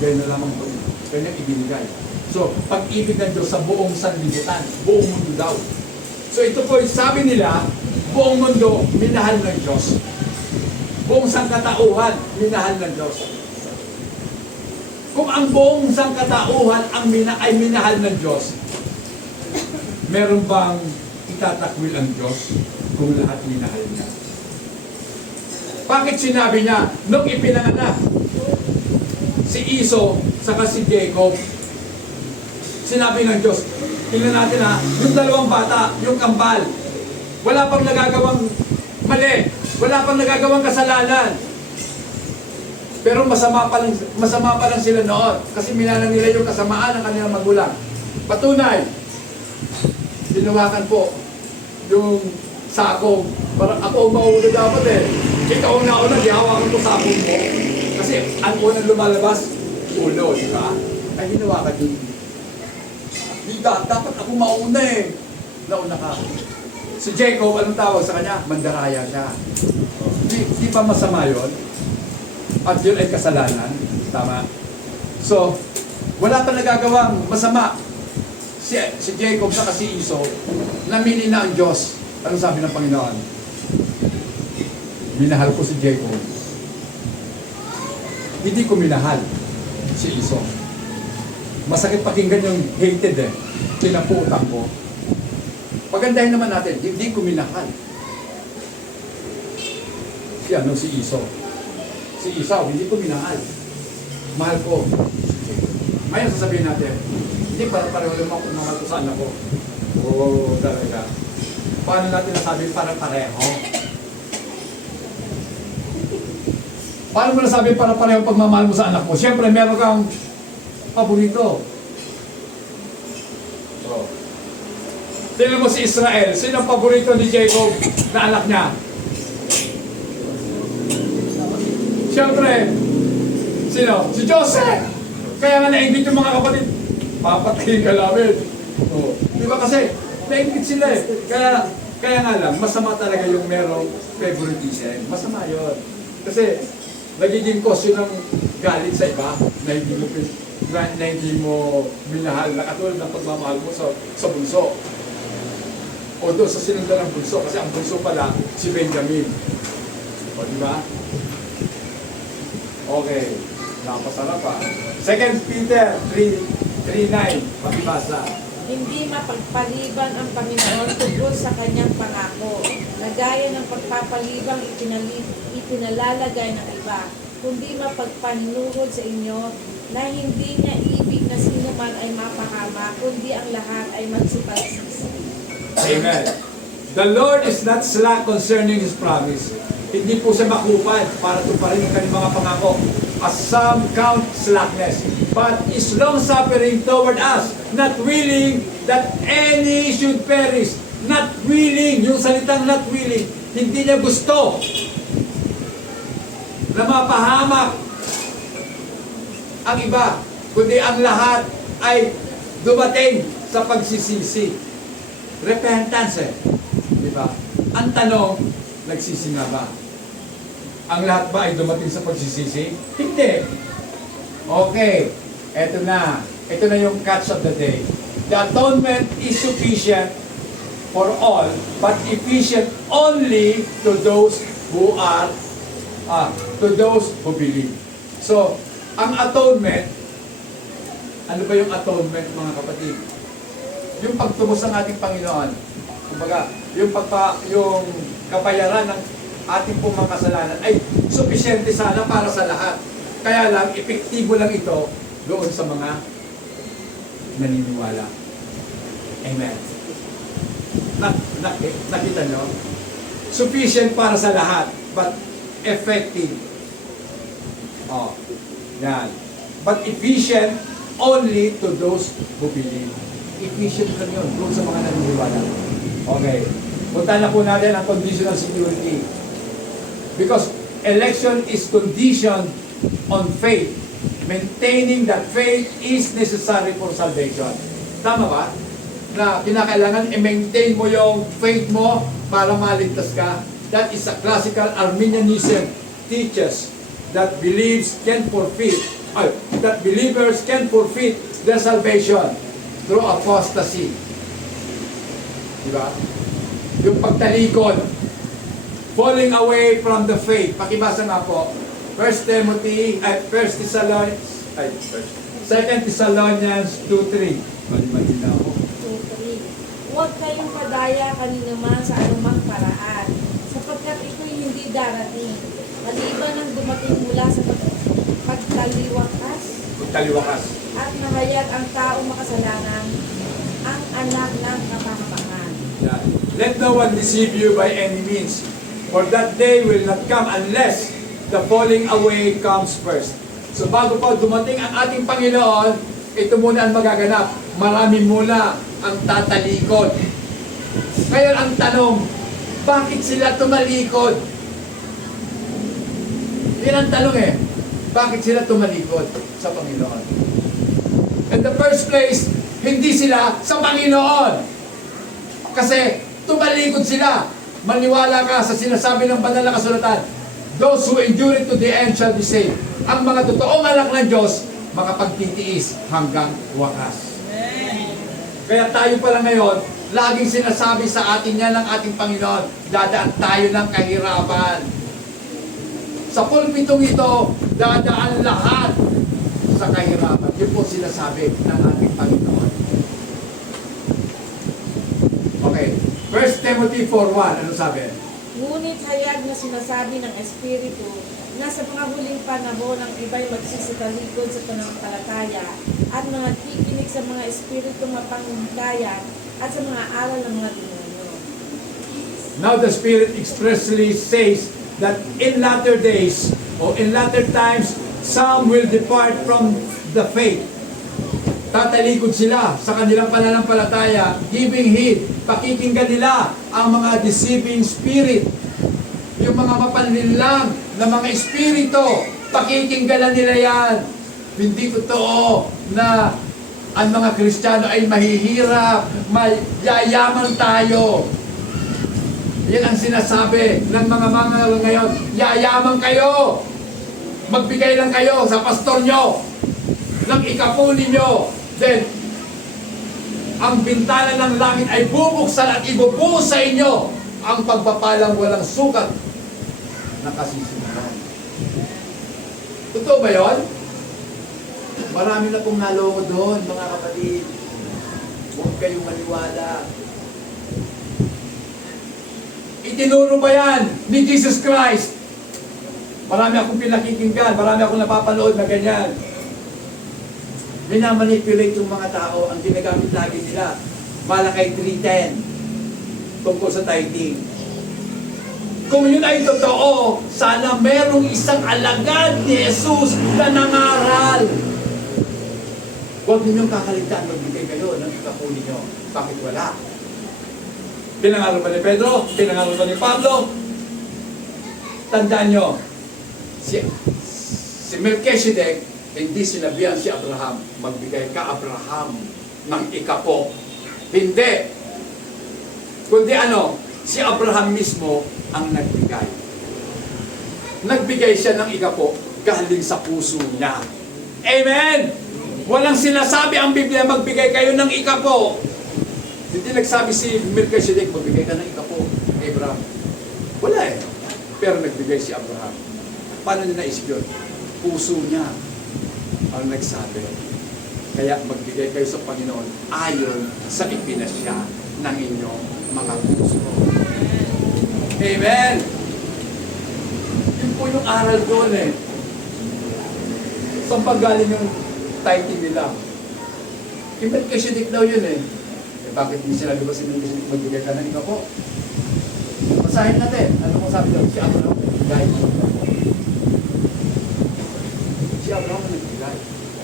Gayon na lamang ito, kanyang ibinigay. So, pag-ibig ng Diyos sa buong sanlibutan, buong mundo daw. So, ito po, sabi nila, buong mundo, minahal ng Diyos. Buong sangkatauhan, minahal ng Diyos. Kung ang buong sangkatauhan ay minahal ng Diyos, meron bang itatakwil ang Diyos kung lahat minahal niya? Bakit sinabi niya, nung ipinanganak si Esau saka si Jacob, sinabi ng Diyos, tingnan natin yung dalawang bata, yung kambal, wala pang nagagawang mali, wala pang nagagawang kasalanan. Pero masama pa lang sila noon kasi minana nila yung kasamaan ng kanilang magulang. Patunay, dinawakan po yung sako. Parang ako ang mauna dapat eh. Ikaw ang nauna, di hawakan ko sako mo. Kasi ang unang lumalabas, ulo, di ba? Ay, hinawakan yun. Dapat ako mauna eh. Nauna ka. Si Jacob, anong tawag sa kanya? Mandaraya siya. Di pa masama yun? At yun ay kasalanan. Tama? So, wala pa nagagawang masama. Si Jacob sa si Esau, namili na ang Diyos. Ano sabi ng Panginoon? Minahal ko si Jacob. Hindi ko minahal si Esau. Masakit pakinggan yung hated eh. Pinaputang ko. Pagandahin naman natin, hindi ko minahal. Si Esau. Si Esau, hindi ko minahal. Mahal ko. Ngayon sasabihin natin, hindi para-pareho naman kung mahal ko sa anak ko. Oo, talaga. Paano natin nasabi para-pareho? Paano mo nasabi para-pareho pagmamahal mo sa anak mo? Siyempre, meron kang paborito. So, tingnan mo si Israel. Sino ang paborito ni Jacob na anak niya? Siyempre, sino? Si Joseph! Kaya nga nainggit yung mga kapatid. Papatayin ka namin. Oh. Di ba kasi, nainggit sila eh. Kaya nga lang, masama talaga yung merong favoritism. Masama yun. Kasi, nagiging cause yun ng galit sa iba na hindi mo minahal na katulad ng pagmamahal mo sa bunso. O doon sa sinundan ng bunso. Kasi ang bunso pala, si Benjamin. O di ba? Okay. Napasarap pa. 2 Peter 3:9. Pakibasa. Hindi mapagpaliban ang Panginoon tungkol sa kanyang pangako, na gaya ng pagpapalibang ipinalalagay ng iba, kundi mapagpanuhod sa inyo na hindi niya ibig na sino man ay mapahama, kundi ang lahat ay magsipagsisi. Amen. The Lord is not slack concerning His promise. Hindi po siya makupad para tuparin ang kanyang mga pangako. As some count slackness, but is long-suffering toward us, not willing that any should perish. Not willing, yung salitang not willing, hindi niya gusto na mapahamak ang iba, kundi ang lahat ay dumating sa pagsisisi. Repentance eh. Di ba? Ang tanong, nagsisi nga ba? Ang lahat ba ay dumating sa pagsisisi? Hindi. Okay. Ito na. Ito na yung catch of the day. The atonement is sufficient for all, but efficient only to those who believe. So, ang atonement, ano ba yung atonement, mga kapatid? Yung pagtubos ng ating Panginoon. Kumbaga, yung kapayaran ng ating pong mga kasalanan ay sufisyente sana para sa lahat. Kaya lang, epektibo lang ito doon sa mga naniniwala. Amen. Nakita nyo? Sufficient para sa lahat, but effective. Oh, yan. But efficient only to those who believe. Efficient lang yun, doon sa mga naniniwala. Okay. Punta na po natin ang conditional security. Because election is conditioned on faith. Maintaining that faith is necessary for salvation. Tama ba? Na kinakailangan i-maintain mo yung faith mo para maligtas ka. That is a classical Arminianism teaches that believers can forfeit their salvation through apostasy. Diba? Yung pagtalikod, falling away from the faith. Pakibasa nga po. 2 Thessalonians 2:3. Mali-mali na ako. 2:3. Huwag kayong padaya kanino man sa anumang paraan, sapagkat ito'y hindi darating, maliban ang dumating mula sa pagtaliwakas Taliwakas. at nahayag ang taong makasalanan, ang anak ng kapahamakan. Yeah. Let no one deceive you by any means, for that day will not come unless the falling away comes first. So bago pa dumating ang ating Panginoon, ito muna ang magaganap. Marami muna ang tatalikod. Ngayon ang tanong, bakit sila tumalikod? Yan ang tanong eh. Bakit sila tumalikod sa Panginoon? In the first place, hindi sila sa Panginoon. Kasi tumalikod sila. Maniwala ka sa sinasabi ng banal na kasulatan. Those who endure it to the end shall be saved. Ang mga totoong anak ng Diyos, makapagtitiis hanggang wakas. Kaya tayo pala ngayon, laging sinasabi sa atin yan ng ating Panginoon, dadaan tayo ng kahirapan. Sa pulpitong ito, dadaan lahat sa kahirapan. Yun po sinasabi ng ating Panginoon. Okay. 1 Timothy 4:1, ano sabi? Ngunit hayag na sinasabi ng Espiritu na sa mga huling panahon ang iba'y magsisitalikod sa pananampalataya at mga kikinig sa mga espiritu mapanghuhulayan at sa mga aral ng mga demonyo. Now the Spirit expressly says that in latter days or in latter times, some will depart from the faith. Tatalikod sila sa kanilang pananampalataya, giving heed, pakikinggan nila ang mga deceiving spirit, yung mga mapanlinlang na mga espiritu, pakikinggan nila yan. Hindi totoo na ang mga Kristiyano ay mahihirap, yayaman tayo. Yan ang sinasabi ng mga ngayon, yayaman kayo. Magbigay lang kayo sa pastor nyo ng ikapo ninyo. Then, ang bintana ng langit ay bubuksan at ibubuhos sa inyo ang pagpapalang walang sukat na kasisimulan. Totoo ba yun? Marami na pong naloko doon, mga kapatid. Huwag kayong maniwala. Itinuro ba yan ni Jesus Christ? Marami akong pinakikinggan, marami akong napapanood na ganyan. Minamanipulate yung mga tao, ang ginagamit lagi nila. Malakay 3:10 tungkol sa tithing. Kung yun ay totoo, sana merong isang alagad ni Jesus na nangaral. Huwag ninyong kakalitan, magbigay kayo ng ikapo ninyo. Bakit wala? Pinangaral ba ni Pedro? Pinangaral ba ni Pablo? Tandaan nyo, si Melchizedek, hindi sinabihan si Abraham, magbigay ka Abraham ng ikapo. Hindi. Kundi ano, si Abraham mismo ang nagbigay. Nagbigay siya ng ikapo galing sa puso niya. Amen! Walang sinasabi ang Biblia, magbigay kayo ng ikapo. Hindi nagsabi si Melchizedek, magbigay ka ng ikapo, Abraham. Wala eh. Pero nagbigay si Abraham. Paano niya naisip yun? Puso niya ang nagsabi. Kaya magbigay kayo sa Panginoon ayon sa ipinasya ng inyong mga puso. Amen! Yun po yung aral doon eh. Saan pa galing yung tithing nila? Kay Melchizedek daw yun eh. Bakit hindi sinabi ba si Melchizedek magbigay ka ng ikapo? Basahin natin. Ano mo sabi doon? Si Abraham nagbigay. Si Abraham nagbigay.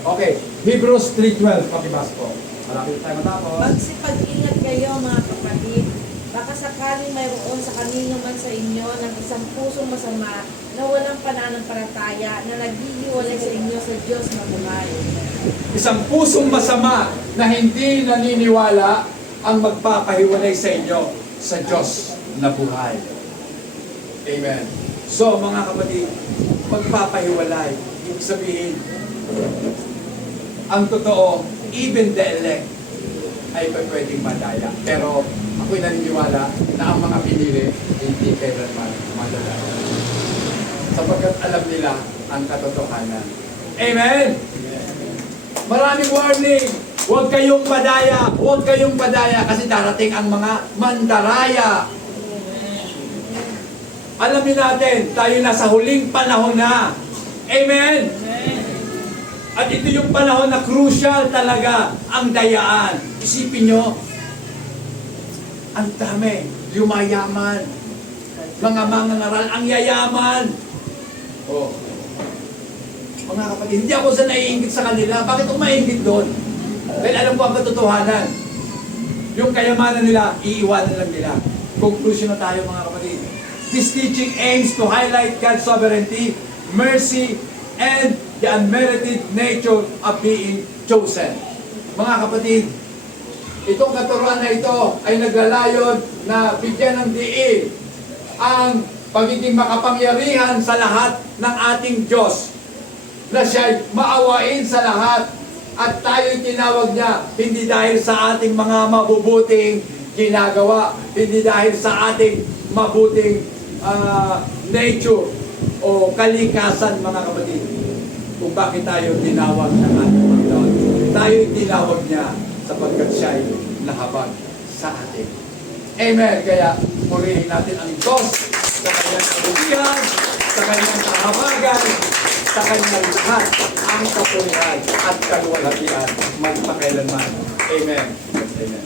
Okay. Hebrews 3:12. Pakibas po. Malapit tayo matapos. Magsipag-ingat kayo mga kapatid. Baka sakaling mayroon sa kanino man sa inyo ng isang pusong masama na walang pananampalataya na naghihiwalay sa inyo sa Diyos na buhay. Isang pusong masama na hindi naniniwala ang magpapahiwalay sa inyo sa Diyos na buhay. Amen. So mga kapatid, magpapahiwalay. Ibig sabihin, ang totoo, even the elect ay pwedeng madaya. Pero ako'y naniniwala na ang mga pinili hindi kailanman madadaya. Sapagkat alam nila ang katotohanan. Amen? Maraming warning. Huwag kayong padaya. Huwag kayong padaya kasi darating ang mga mandaraya. Alamin natin, tayo nasa huling panahon na. Amen? At ito yung panahon na crucial talaga ang dayaan. Isipin nyo, ang dami, yumayaman, mga mangangaral, ang yayaman. Oh. Mga kapatid, hindi ako sa naiingit sa kanila. Bakit ako maiingit doon? Dahil alam ko ang katotohanan. Yung kayamanan nila, iiwanan lang nila. Conclusion na tayo mga kapatid. This teaching aims to highlight God's sovereignty, mercy, and the unmerited nature of being chosen. Mga kapatid, itong katuruan na ito ay naglalayon na bigyan ng diin ang pagiging makapangyarihan sa lahat ng ating Diyos, na siya'y maawain sa lahat at tayo'y tinawag niya hindi dahil sa ating mga mabubuting ginagawa, hindi dahil sa ating mabuting nature o kalikasan mga kapatid, kung bakit tayo tinawag ng ating Panginoon. Tayo'y tinawag niya sapagkat siya'y nahabag sa atin. Amen. Kaya purihin natin ang Diyos sa kanyang kabutihan, sa kanyang kahabagan, sa kanyang lahat ang kapurihan at kaluwalhatian magpakailanman. Amen. Amen.